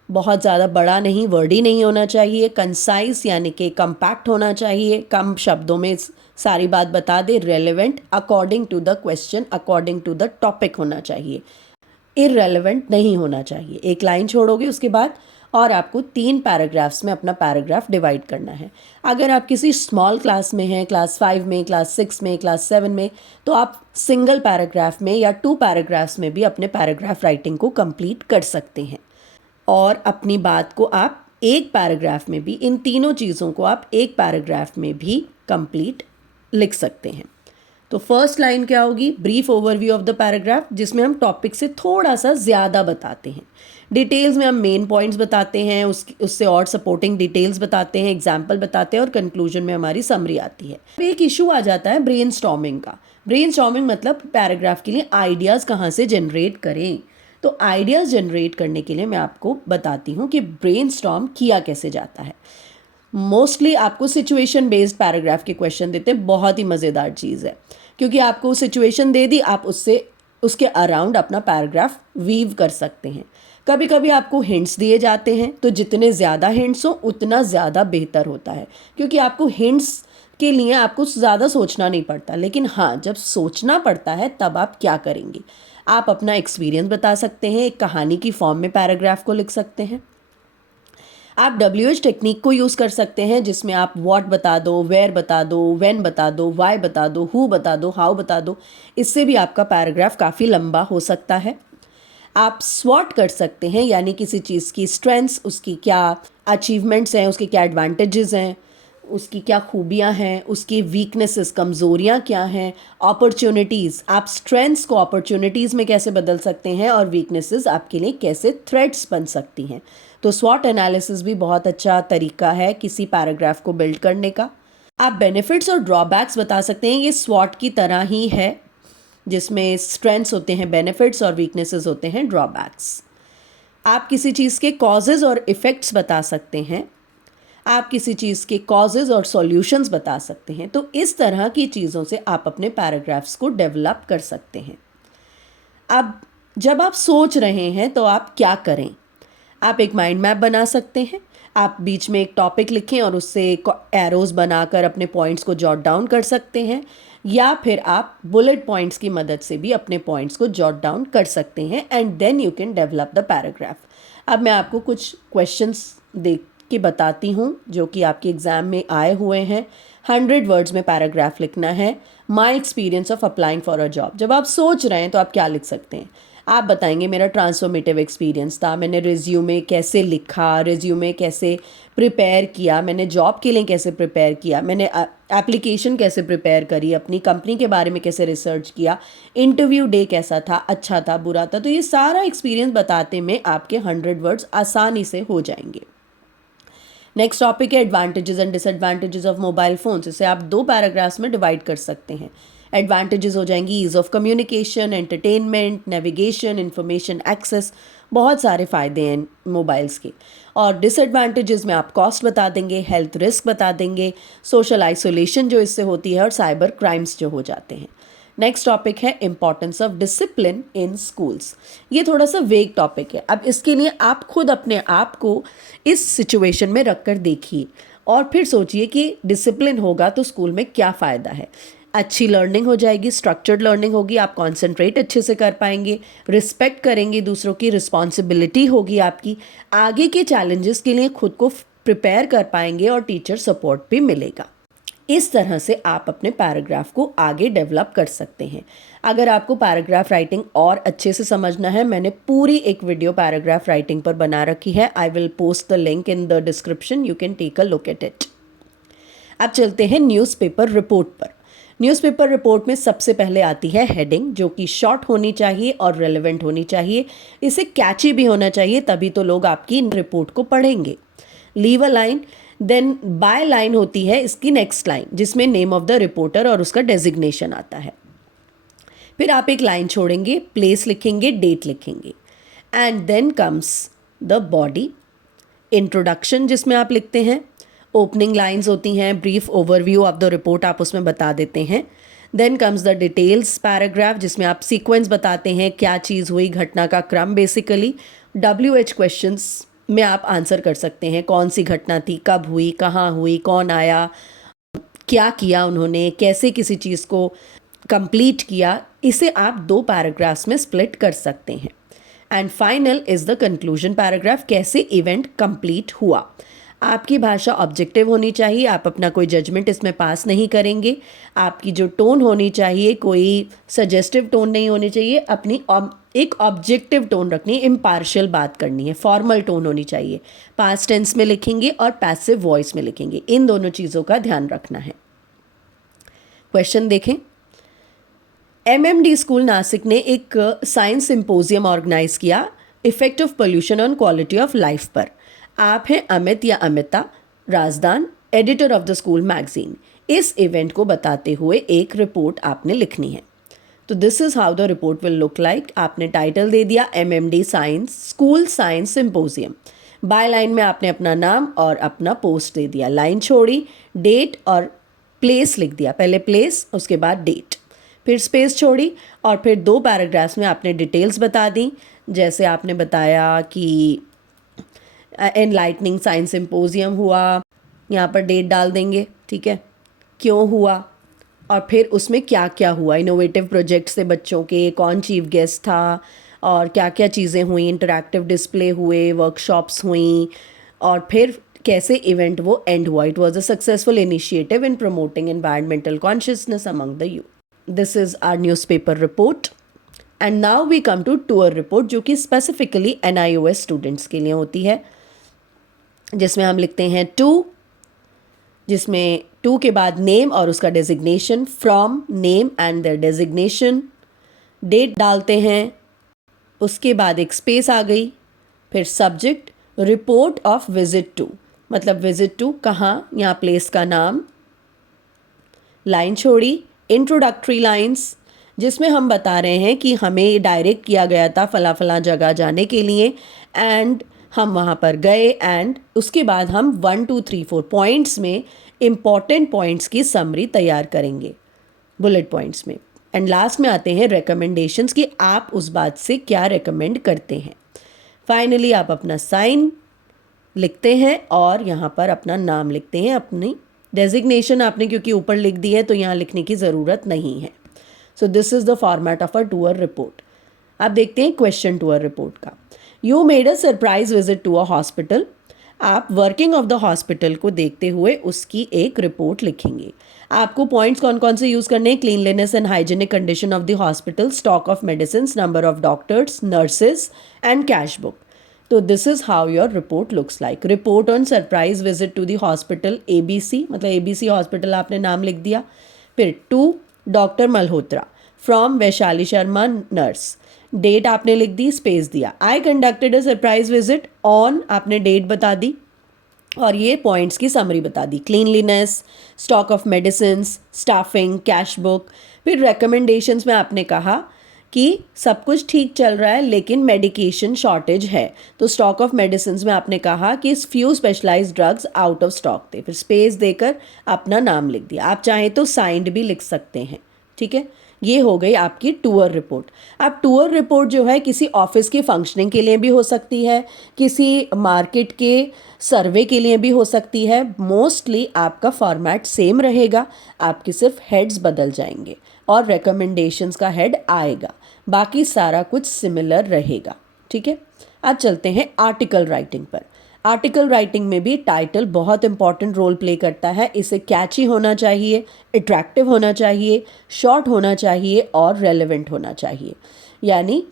बहुत ज़्यादा बड़ा नहीं, वर्डी नहीं होना चाहिए, कंसाइज यानी कि कम्पैक्ट होना चाहिए, कम शब्दों में सारी बात बता दे, relevant, according to the question, according to the topic होना चाहिए। इररेलेवेंट नहीं होना चाहिए। एक लाइन छोड़ोगे उसके बाद और आपको 3 पैराग्राफ्स में अपना पैराग्राफ डिवाइड करना है। अगर आप किसी स्मॉल क्लास में हैं, क्लास 5 में, क्लास 6 में, क्लास 7 में, तो आप सिंगल पैराग्राफ में या 2 पैराग्राफ्स में भी अपने पैराग्राफ राइटिंग को कंप्लीट कर सकते हैं। और अपनी बात को आप एक पैराग्राफ में भी, इन तीनों चीज़ों को आप एक पैराग्राफ में भी कंप्लीट लिख सकते हैं। तो फर्स्ट लाइन क्या होगी? Brief overview of the paragraph, जिसमें हम टॉपिक से थोड़ा सा ज़्यादा बताते हैं। डिटेल्स में हम मेन पॉइंट्स बताते हैं, उससे और सपोर्टिंग डिटेल्स बताते हैं, एग्जाम्पल बताते हैं और कंक्लूजन में हमारी समरी आती है। एक इशू आ जाता है ब्रेनस्टॉर्मिंग का। ब्रेनस्टॉर्मिंग मतलब पैराग्राफ के लिए आइडियाज़ कहाँ से जनरेट करें। तो आइडियाज़ जनरेट करने के लिए मैं आपको बताती हूँ कि ब्रेनस्टॉर्म किया कैसे जाता है। मोस्टली आपको सिचुएशन बेस्ड पैराग्राफ के क्वेश्चन देते हैं। बहुत ही मज़ेदार चीज़ है, क्योंकि आपको सिचुएशन दे दी, आप उसके अराउंड अपना पैराग्राफ वीव कर सकते हैं। कभी कभी आपको हिंट्स दिए जाते हैं, तो जितने ज़्यादा हिंट्स हो उतना ज़्यादा बेहतर होता है, क्योंकि आपको हिंट्स के लिए आपको ज़्यादा सोचना नहीं पड़ता। लेकिन हाँ, जब सोचना पड़ता है तब आप क्या करेंगे? आप अपना एक्सपीरियंस बता सकते हैं, एक कहानी की फॉर्म में पैराग्राफ को लिख सकते हैं। आप WH टेक्निक को यूज़ कर सकते हैं, जिसमें आप व्हाट बता दो, वेयर बता दो, व्हेन बता दो, व्हाई बता दो, हु बता दो, हाउ बता दो। इससे भी आपका पैराग्राफ काफ़ी लंबा हो सकता है। आप स्वॉट कर सकते हैं, यानी किसी चीज़ की स्ट्रेंथ्स, उसकी क्या अचीवमेंट्स हैं, उसके क्या एडवांटेजेस हैं, उसकी क्या खूबियां हैं, उसकी वीकनेसेस, कमज़ोरियां क्या हैं, अपॉर्चुनिटीज़, आप स्ट्रेंथ्स को अपॉर्चुनिटीज़ में कैसे बदल सकते हैं और वीकनेसेस आपके लिए कैसे थ्रेट्स बन सकती हैं। तो स्वॉट एनालिसिस भी बहुत अच्छा तरीका है किसी पैराग्राफ को बिल्ड करने का। आप बेनिफिट्स और ड्रॉबैक्स बता सकते हैं। ये स्वॉट की तरह ही है, जिसमें स्ट्रेंथ्स होते हैं बेनिफिट्स और वीकनेसेस होते हैं ड्रॉबैक्स। आप किसी चीज़ के कॉजेज़ और इफ़ेक्ट्स बता सकते हैं। आप किसी चीज़ के कॉजेज़ और सॉल्यूशंस बता सकते हैं। तो इस तरह की चीज़ों से आप अपने पैराग्राफ्स को डेवलप कर सकते हैं। अब जब आप सोच रहे हैं तो आप क्या करें? आप एक माइंड मैप बना सकते हैं। आप बीच में एक टॉपिक लिखें और उससे एरोज़ बनाकर अपने पॉइंट्स को जॉट डाउन कर सकते हैं, या फिर आप बुलेट पॉइंट्स की मदद से भी अपने पॉइंट्स को जॉट डाउन कर सकते हैं, and then you can develop the paragraph. अब मैं आपको कुछ क्वेश्चंस देख के बताती हूँ जो कि आपके एग्ज़ाम में आए हुए हैं। 100 वर्ड्स में पैराग्राफ लिखना है। My experience of applying for a job. जब आप सोच रहे हैं तो आप क्या लिख सकते हैं? आप बताएंगे मेरा ट्रांसफॉर्मेटिव एक्सपीरियंस था, मैंने रिज्यूमे कैसे लिखा, रिज्यूमे कैसे प्रिपेयर किया, मैंने जॉब के लिए कैसे प्रिपेयर किया, मैंने एप्लीकेशन कैसे प्रिपेयर करी, अपनी कंपनी के बारे में कैसे रिसर्च किया, इंटरव्यू डे कैसा था, अच्छा था, बुरा था। तो ये सारा एक्सपीरियंस बताते में आपके 100 वर्ड्स आसानी से हो जाएंगे। नेक्स्ट टॉपिक है advantages and disadvantages of mobile phones. इसे आप 2 पैराग्राफ्स में डिवाइड कर सकते हैं। एडवांटेजेस हो जाएंगी ease of communication, entertainment, navigation, information access, बहुत सारे फ़ायदे हैं मोबाइल्स के। और डिसएडवांटेजेस में आप कॉस्ट बता देंगे, हेल्थ रिस्क बता देंगे, सोशल आइसोलेशन जो इससे होती है, और साइबर क्राइम्स जो हो जाते हैं। नेक्स्ट टॉपिक है importance of discipline in schools. ये थोड़ा सा वेग टॉपिक है। अब इसके लिए आप खुद अपने आप को इस सिचुएशन में रख कर देखिए और फिर सोचिए कि डिसिप्लिन होगा तो स्कूल में क्या फ़ायदा है। अच्छी लर्निंग हो जाएगी, स्ट्रक्चर्ड लर्निंग होगी, आप कॉन्सेंट्रेट अच्छे से कर पाएंगे, रिस्पेक्ट करेंगे दूसरों की, रिस्पॉन्सिबिलिटी होगी आपकी, आगे के चैलेंजेस के लिए खुद को प्रिपेयर कर पाएंगे और टीचर सपोर्ट भी मिलेगा। इस तरह से आप अपने पैराग्राफ को आगे डेवलप कर सकते हैं। अगर आपको पैराग्राफ राइटिंग और अच्छे से समझना है, मैंने पूरी एक वीडियो पैराग्राफ राइटिंग पर बना रखी है। I will post the link in the description, you can take a look at it. अब चलते हैं न्यूज़पेपर रिपोर्ट पर। न्यूज़पेपर रिपोर्ट में सबसे पहले आती है हेडिंग, जो कि शॉर्ट होनी चाहिए और रेलेवेंट होनी चाहिए। इसे कैची भी होना चाहिए, तभी तो लोग आपकी रिपोर्ट को पढ़ेंगे। Leave a line, then byline होती है इसकी नेक्स्ट लाइन, जिसमें नेम ऑफ द रिपोर्टर और उसका डेजिग्नेशन आता है। फिर आप एक लाइन छोड़ेंगे, प्लेस लिखेंगे, डेट लिखेंगे, and then comes the body. Introduction जिसमें आप लिखते हैं, ओपनिंग लाइंस होती हैं, brief overview of the report आप उसमें बता देते हैं। Then comes the details paragraph, जिसमें आप सीक्वेंस बताते हैं, क्या चीज़ हुई, घटना का क्रम बेसिकली। WH क्वेश्चंस में आप आंसर कर सकते हैं, कौन सी घटना थी, कब हुई, कहाँ हुई, कौन आया, क्या किया उन्होंने, कैसे किसी चीज़ को कंप्लीट किया। इसे आप 2 पैराग्राफ्स में स्प्लिट कर सकते हैं। And final is the conclusion paragraph, कैसे इवेंट कंप्लीट हुआ। आपकी भाषा ऑब्जेक्टिव होनी चाहिए, आप अपना कोई जजमेंट इसमें पास नहीं करेंगे। आपकी जो टोन होनी चाहिए कोई सजेस्टिव टोन नहीं होनी चाहिए, अपनी एक ऑब्जेक्टिव टोन रखनी है, इम्पार्शियल बात करनी है, फॉर्मल टोन होनी चाहिए। पास्ट टेंस में लिखेंगे और पैसिव वॉइस में लिखेंगे, इन दोनों चीज़ों का ध्यान रखना है। क्वेश्चन देखें। MMD स्कूल नासिक ने एक साइंस सिंपोजियम ऑर्गेनाइज किया effect of pollution on quality of life पर। आप हैं अमित या Amita Rajdan, editor of the school magazine. इस इवेंट को बताते हुए एक रिपोर्ट आपने लिखनी है। तो this is how the report will look like. आपने टाइटल दे दिया MMD science school science symposium. Byline में आपने अपना नाम और अपना पोस्ट दे दिया, लाइन छोड़ी, डेट और प्लेस लिख दिया, पहले प्लेस उसके बाद डेट, फिर स्पेस छोड़ी और फिर 2 पैराग्राफ्स में आपने डिटेल्स बता दी। जैसे आपने बताया कि एनलाइटनिंग साइंस सिंपोजियम हुआ, यहाँ पर डेट डाल देंगे, ठीक है, क्यों हुआ और फिर उसमें क्या क्या हुआ, इनोवेटिव प्रोजेक्ट से बच्चों के, कौन चीफ गेस्ट था और क्या क्या चीज़ें हुई, इंटरैक्टिव डिस्प्ले हुए, वर्कशॉप्स हुई और फिर कैसे इवेंट वो एंड हुआ। It was a successful initiative in promoting environmental consciousness among the youth. This is our newspaper report. And now we come to tour report, जो कि स्पेसिफिकली NIOS स्टूडेंट्स के लिए होती है, जिसमें हम लिखते हैं टू, जिसमें टू के बाद नेम और उसका designation, from, name and their designation, date डालते हैं, उसके बाद एक स्पेस आ गई, फिर subject, report of visit to, मतलब विजिट टू कहाँ, यहाँ प्लेस का नाम, लाइन छोड़ी, इंट्रोडक्टरी लाइंस, जिसमें हम बता रहे हैं कि हमें डायरेक्ट किया गया था फला फला जगह जाने के लिए एंड हम वहाँ पर गए, एंड उसके बाद हम 1 2 3 4 पॉइंट्स में इम्पॉर्टेंट पॉइंट्स की समरी तैयार करेंगे बुलेट पॉइंट्स में। एंड लास्ट में आते हैं रिकमेंडेशंस कि आप उस बात से क्या रिकमेंड करते हैं। फाइनली आप अपना साइन लिखते हैं और यहाँ पर अपना नाम लिखते हैं, अपनी डेजिग्नेशन आपने क्योंकि ऊपर लिख दी है तो यहाँ लिखने की ज़रूरत नहीं है। So this is the format of a tour report. आप देखते हैं क्वेश्चन टूर रिपोर्ट का। You made a surprise visit to a hospital. आप वर्किंग ऑफ द हॉस्पिटल को देखते हुए उसकी एक रिपोर्ट लिखेंगे। आपको पॉइंट्स कौन कौन से यूज़ करने हैं, cleanliness and hygienic condition of the hospital, stock of medicine, number of doctors, nurses and cash book. तो this is how your report looks like. Report on surprise visit to the hospital ABC, मतलब ABC हॉस्पिटल आपने नाम लिख दिया। फिर to doctor Malhotra, from Vaishali Sharma nurse, date आपने लिख दी, स्पेस दिया। I conducted a surprise visit on, आपने डेट बता दी और ये पॉइंट्स की समरी बता दी, cleanliness, stock of medicine, staffing, cash book. फिर रिकमेंडेशंस में आपने कहा कि सब कुछ ठीक चल रहा है लेकिन मेडिकेशन शॉर्टेज है, तो स्टॉक ऑफ मेडिसिन में आपने कहा कि few specialised drugs out of stock थे। फिर स्पेस देकर अपना नाम लिख दिया, आप चाहें तो साइंड भी लिख सकते हैं, ठीक है। ये हो गई आपकी टूर रिपोर्ट। अब टूर रिपोर्ट जो है किसी ऑफिस की फंक्शनिंग के लिए भी हो सकती है, किसी मार्केट के सर्वे के लिए भी हो सकती है। मोस्टली आपका फॉर्मेट सेम रहेगा, आपके सिर्फ हेड्स बदल जाएंगे और रिकमेंडेशंस का हेड आएगा, बाकी सारा कुछ सिमिलर रहेगा, ठीक है। अब चलते हैं आर्टिकल राइटिंग पर। आर्टिकल राइटिंग में भी टाइटल बहुत इंपॉर्टेंट रोल प्ले करता है। इसे कैची होना चाहिए, अट्रैक्टिव होना चाहिए, शॉर्ट होना चाहिए और रेलेवेंट होना चाहिए, यानी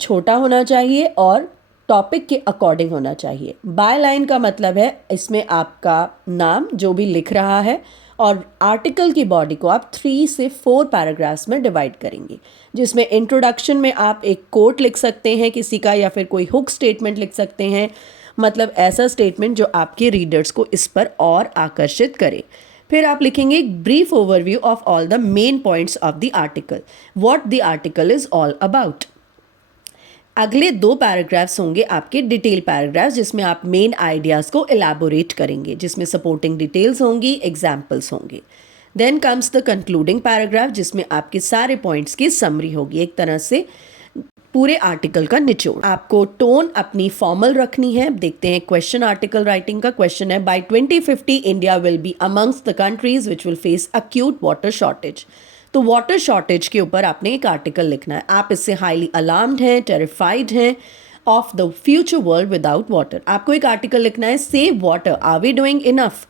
छोटा होना चाहिए और टॉपिक के अकॉर्डिंग होना चाहिए। बाय लाइन का मतलब है इसमें आपका नाम जो भी लिख रहा है और आर्टिकल की बॉडी को आप 3 से 4 पैराग्राफ्स में डिवाइड करेंगे, जिसमें इंट्रोडक्शन में आप एक कोट लिख सकते हैं किसी का या फिर कोई हुक स्टेटमेंट लिख सकते हैं, मतलब ऐसा स्टेटमेंट जो आपके रीडर्स को इस पर और आकर्षित करे। फिर आप लिखेंगे एक brief overview of all the main points of the article, what the article is all about. अगले 2 पैराग्राफ्स होंगे आपके डिटेल पैराग्राफ्स, जिसमें आप मेन आइडियाज़ को एलैबोरेट करेंगे, जिसमें सपोर्टिंग डिटेल्स होंगी, एग्जाम्पल्स होंगे। Then comes the concluding paragraph, जिसमें आपके सारे पॉइंट्स की समरी होगी, एक तरह से पूरे आर्टिकल का निचोड़। आपको टोन अपनी फॉर्मल रखनी है। देखते हैं क्वेश्चन आर्टिकल राइटिंग का। क्वेश्चन है, by 2050 India will be amongst the countries which will face acute water shortage. तो वाटर शॉर्टेज के ऊपर आपने एक आर्टिकल लिखना है। आप इससे हाईली अलार्म्ड हैं, टेरिफाइड हैं of the future world without water. आपको एक आर्टिकल लिखना है, save water, are we doing enough,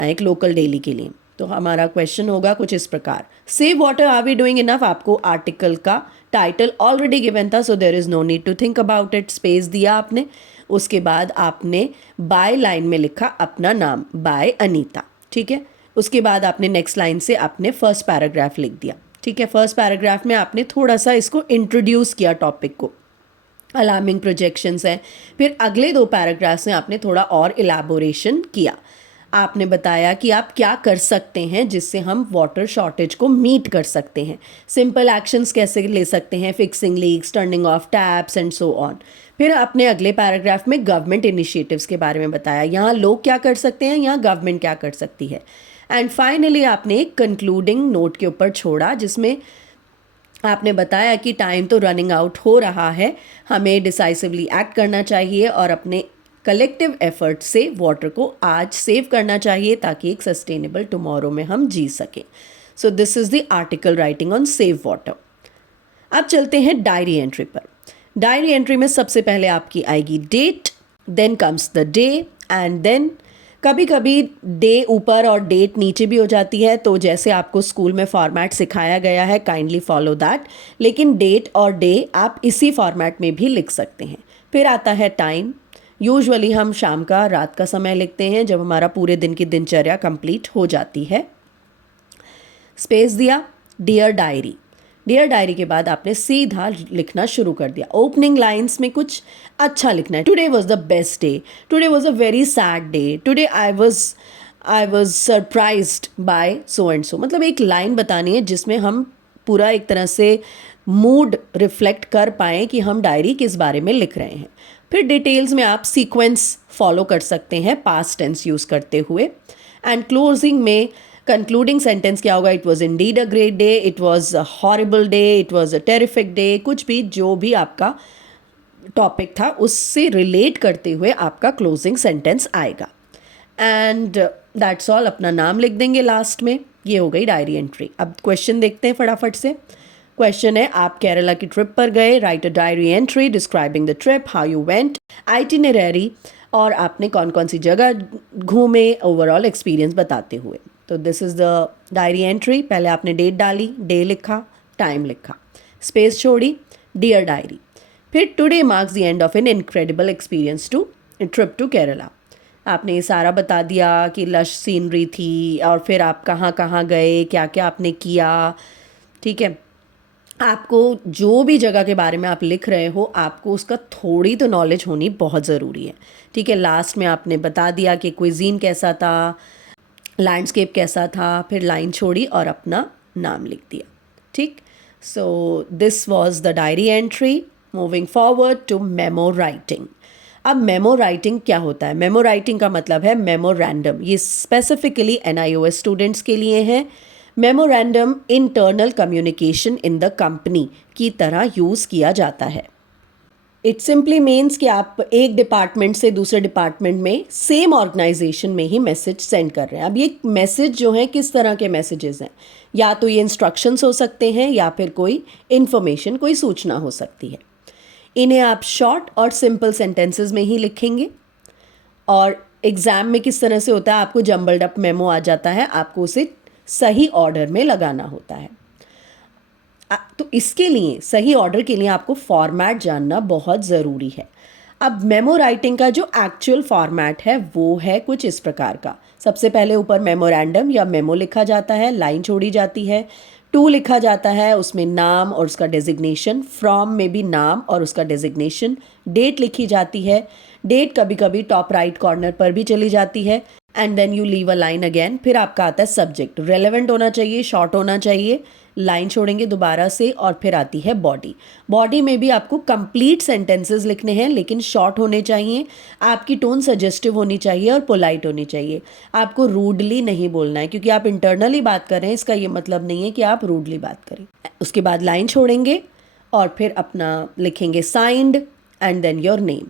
एक लोकल डेली के लिए। तो हमारा क्वेश्चन होगा कुछ इस प्रकार, save water, are we doing enough. आपको आर्टिकल का टाइटल ऑलरेडी गिवन था, so there is no need to think about it. Space दिया आपने, उसके बाद आपने बाय लाइन में लिखा अपना नाम, बाय अनीता, ठीक है। उसके बाद आपने नेक्स्ट लाइन से आपने फर्स्ट पैराग्राफ लिख दिया, ठीक है। फर्स्ट पैराग्राफ में आपने थोड़ा सा इसको इंट्रोड्यूस किया टॉपिक को, अलार्मिंग प्रोजेक्शंस है। फिर अगले 2 पैराग्राफ्स में आपने थोड़ा और इलाबोरेशन किया। आपने बताया कि आप क्या कर सकते हैं जिससे हम वाटर शॉर्टेज को मीट कर सकते हैं, सिंपल एक्शंस कैसे ले सकते हैं, fixing leaks, turning of taps and so on. फिर आपने अगले पैराग्राफ में गवर्नमेंट इनिशिएटिव्स के बारे में बताया, यहाँ लोग क्या कर सकते हैं, यहाँ गवर्नमेंट क्या कर सकती है। एंड फाइनली आपने एक कंक्लूडिंग नोट के ऊपर छोड़ा जिसमें आपने बताया कि टाइम तो रनिंग आउट हो रहा है, हमें डिसाइसिवली एक्ट करना चाहिए और अपने कलेक्टिव एफर्ट से वाटर को आज सेव करना चाहिए ताकि एक सस्टेनेबल टुमारो में हम जी सकें। So this is the article writing on save water. अब चलते हैं डायरी एंट्री पर। डायरी एंट्री में सबसे पहले आपकी आएगी date, then comes the day and then कभी कभी डे ऊपर और डेट नीचे भी हो जाती है, तो जैसे आपको स्कूल में फॉर्मेट सिखाया गया है काइंडली फॉलो दैट, लेकिन डेट और डे आप इसी फॉर्मेट में भी लिख सकते हैं। फिर आता है टाइम, यूजुअली हम शाम का, रात का समय लिखते हैं जब हमारा पूरे दिन की दिनचर्या कंप्लीट हो जाती है। स्पेस दिया, डियर डायरी। डियर डायरी के बाद आपने सीधा लिखना शुरू कर दिया। ओपनिंग लाइंस में कुछ अच्छा लिखना है। Today was the best day, today was a very sad day, today I was surprised bye so and सो। मतलब एक लाइन बतानी है जिसमें हम पूरा एक तरह से मूड रिफ्लेक्ट कर पाएँ कि हम डायरी किस बारे में लिख रहे हैं। फिर डिटेल्स में आप सीक्वेंस फॉलो कर सकते हैं पास्ट टेंस यूज़ करते हुए। एंड क्लोजिंग में कंक्लूडिंग सेंटेंस क्या होगा, it was indeed a great day, it was a horrible day, it was a terrific day, कुछ भी जो भी आपका टॉपिक था उससे रिलेट करते हुए आपका क्लोजिंग सेंटेंस आएगा। एंड दैट्स ऑल, अपना नाम लिख देंगे लास्ट में। ये हो गई डायरी एंट्री। अब क्वेश्चन देखते हैं फटाफट से। क्वेश्चन है, आप केरला की ट्रिप पर गए, right a diary entry describing the trip, how you went, itinerary, और आपने कौन कौन सी जगह घूमे, ओवरऑल एक्सपीरियंस बताते हुए। तो this is the diary entry. पहले आपने डेट डाली, डे लिखा, टाइम लिखा, स्पेस छोड़ी, डियर डायरी। फिर today marks the end of an incredible experience to trip to Kerala. आपने ये सारा बता दिया कि लश सीनरी थी और फिर आप कहाँ कहाँ गए, क्या क्या आपने किया, ठीक है। आपको जो भी जगह के बारे में आप लिख रहे हो, आपको उसका थोड़ी तो नॉलेज होनी बहुत ज़रूरी है, ठीक है। लास्ट में आपने बता दिया कि क्विजीन कैसा था, लैंडस्केप कैसा था, फिर लाइन छोड़ी और अपना नाम लिख दिया, ठीक। So this was the diary entry. Moving forward to memo writing. अब मेमो राइटिंग क्या होता है? मेमो राइटिंग का मतलब है मेमोरेंडम। ये स्पेसिफिकली NIOS स्टूडेंट्स के लिए है। Memorandum internal communication in the company की तरह यूज़ किया जाता है। इट सिंपली मीन्स कि आप एक डिपार्टमेंट से दूसरे डिपार्टमेंट में सेम ऑर्गेनाइजेशन में ही मैसेज सेंड कर रहे हैं। अब ये मैसेज जो हैं किस तरह के मैसेजेस हैं? या तो ये इंस्ट्रक्शंस हो सकते हैं या फिर कोई इन्फॉर्मेशन, कोई सूचना हो सकती है। इन्हें आप शॉर्ट और सिंपल सेंटेंसेस में ही लिखेंगे। और एग्ज़ाम में किस तरह से होता है, आपको जम्बल्ड अप मेमो आ जाता है, आपको उसे सही ऑर्डर में लगाना होता है। तो इसके लिए, सही ऑर्डर के लिए आपको फॉर्मेट जानना बहुत ज़रूरी है। अब मेमो राइटिंग का जो एक्चुअल फॉर्मेट है वो है कुछ इस प्रकार का। सबसे पहले ऊपर मेमोरेंडम या मेमो लिखा जाता है, लाइन छोड़ी जाती है, टू लिखा जाता है, उसमें नाम और उसका डेजिग्नेशन, फ्रॉम में भी नाम और उसका डेजिग्नेशन, डेट लिखी जाती है, डेट कभी कभी टॉप राइट कॉर्नर पर भी चली जाती है, and then you leave a line again. फिर आपका आता है सब्जेक्ट, रेलेवेंट होना चाहिए, शॉर्ट होना चाहिए, लाइन छोड़ेंगे दोबारा से, और फिर आती है बॉडी। बॉडी में भी आपको कंप्लीट सेंटेंसेस लिखने हैं लेकिन शॉर्ट होने चाहिए, आपकी टोन सजेस्टिव होनी चाहिए और पोलाइट होनी चाहिए। आपको रूडली नहीं बोलना है, क्योंकि आप इंटरनली बात कर रहे हैं, इसका ये मतलब नहीं है कि आप रूडली बात करें। उसके बाद लाइन छोड़ेंगे और फिर अपना लिखेंगे signed and then your name.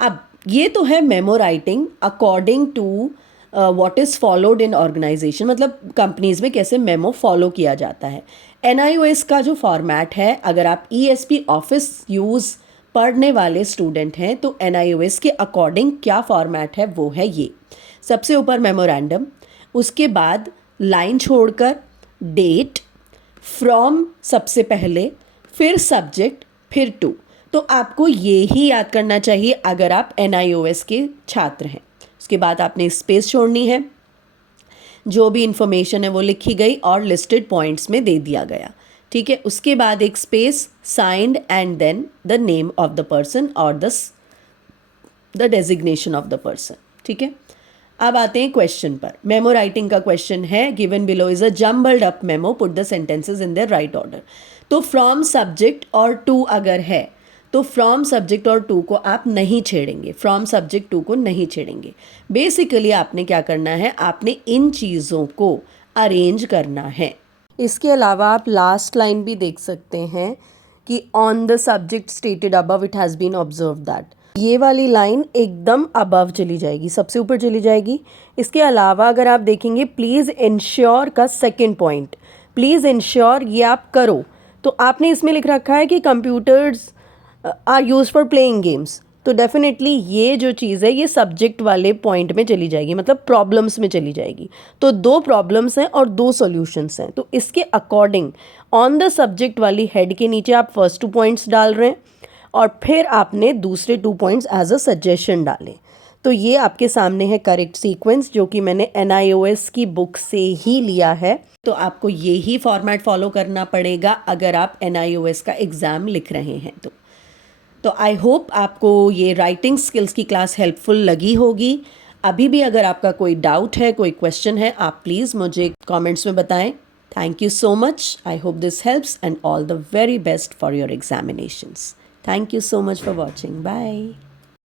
अब ये तो है memo writing according to what is followed in organisation, मतलब कंपनीज में कैसे मेमो फॉलो किया जाता है। NIOS का जो फॉर्मेट है, अगर आप ESP ऑफिस यूज़ पढ़ने वाले स्टूडेंट हैं तो NIOS के अकॉर्डिंग क्या फॉर्मेट है वो है ये। सबसे ऊपर मेमोरेंडम, उसके बाद लाइन छोड़कर डेट, फ्रॉम सबसे पहले, फिर सब्जेक्ट, फिर टू। तो आपको ये ही याद करना चाहिए अगर आप NIOS के छात्र हैं। उसके बाद आपने स्पेस छोड़नी है, जो भी इंफॉर्मेशन है वो लिखी गई और लिस्टेड पॉइंट्स में दे दिया गया, ठीक है। उसके बाद एक space, signed and then the name of the person और the designation of the person, ठीक है। अब आते हैं क्वेश्चन पर। मेमो राइटिंग का क्वेश्चन है, given below is a jumbled up memo, put the sentences in their right order. तो फ्रॉम सब्जेक्ट और टू अगर है तो फ्रॉम सब्जेक्ट और टू को आप नहीं छेड़ेंगे, फ्रॉम सब्जेक्ट टू को नहीं छेड़ेंगे। बेसिकली आपने क्या करना है, आपने इन चीज़ों को अरेंज करना है। इसके अलावा आप लास्ट लाइन भी देख सकते हैं कि on the subject stated above it has been observe that, ये वाली लाइन एकदम अबव चली जाएगी, सबसे ऊपर चली जाएगी। इसके अलावा अगर आप देखेंगे प्लीज़ इंश्योर का सेकंड पॉइंट, प्लीज़ इंश्योर ये आप करो, तो आपने इसमें लिख रखा है कि computers are use for playing games, तो डेफिनेटली ये जो चीज़ है ये सब्जेक्ट वाले पॉइंट में चली जाएगी, मतलब प्रॉब्लम्स में चली जाएगी। तो 2 प्रॉब्लम्स हैं और 2 सॉल्यूशंस हैं, तो इसके अकॉर्डिंग ऑन द सब्जेक्ट वाली हेड के नीचे आप फर्स्ट 2 पॉइंट्स डाल रहे हैं और फिर आपने दूसरे 2 पॉइंट्स एज अ सजेशन डाले। तो ये आपके सामने है करेक्ट सीक्वेंस, जो कि मैंने NIOS की बुक से ही लिया है। तो आपको ये ही फॉर्मेट फॉलो करना पड़ेगा अगर आप NIOS का एग्ज़ाम लिख रहे हैं तो आई होप आपको ये राइटिंग स्किल्स की क्लास हेल्पफुल लगी होगी। अभी भी अगर आपका कोई डाउट है, कोई क्वेश्चन है, आप प्लीज़ मुझे कमेंट्स में बताएं। Thank you so much. I hope this helps and all the very best for your examinations. Thank you so much for watching. Bye.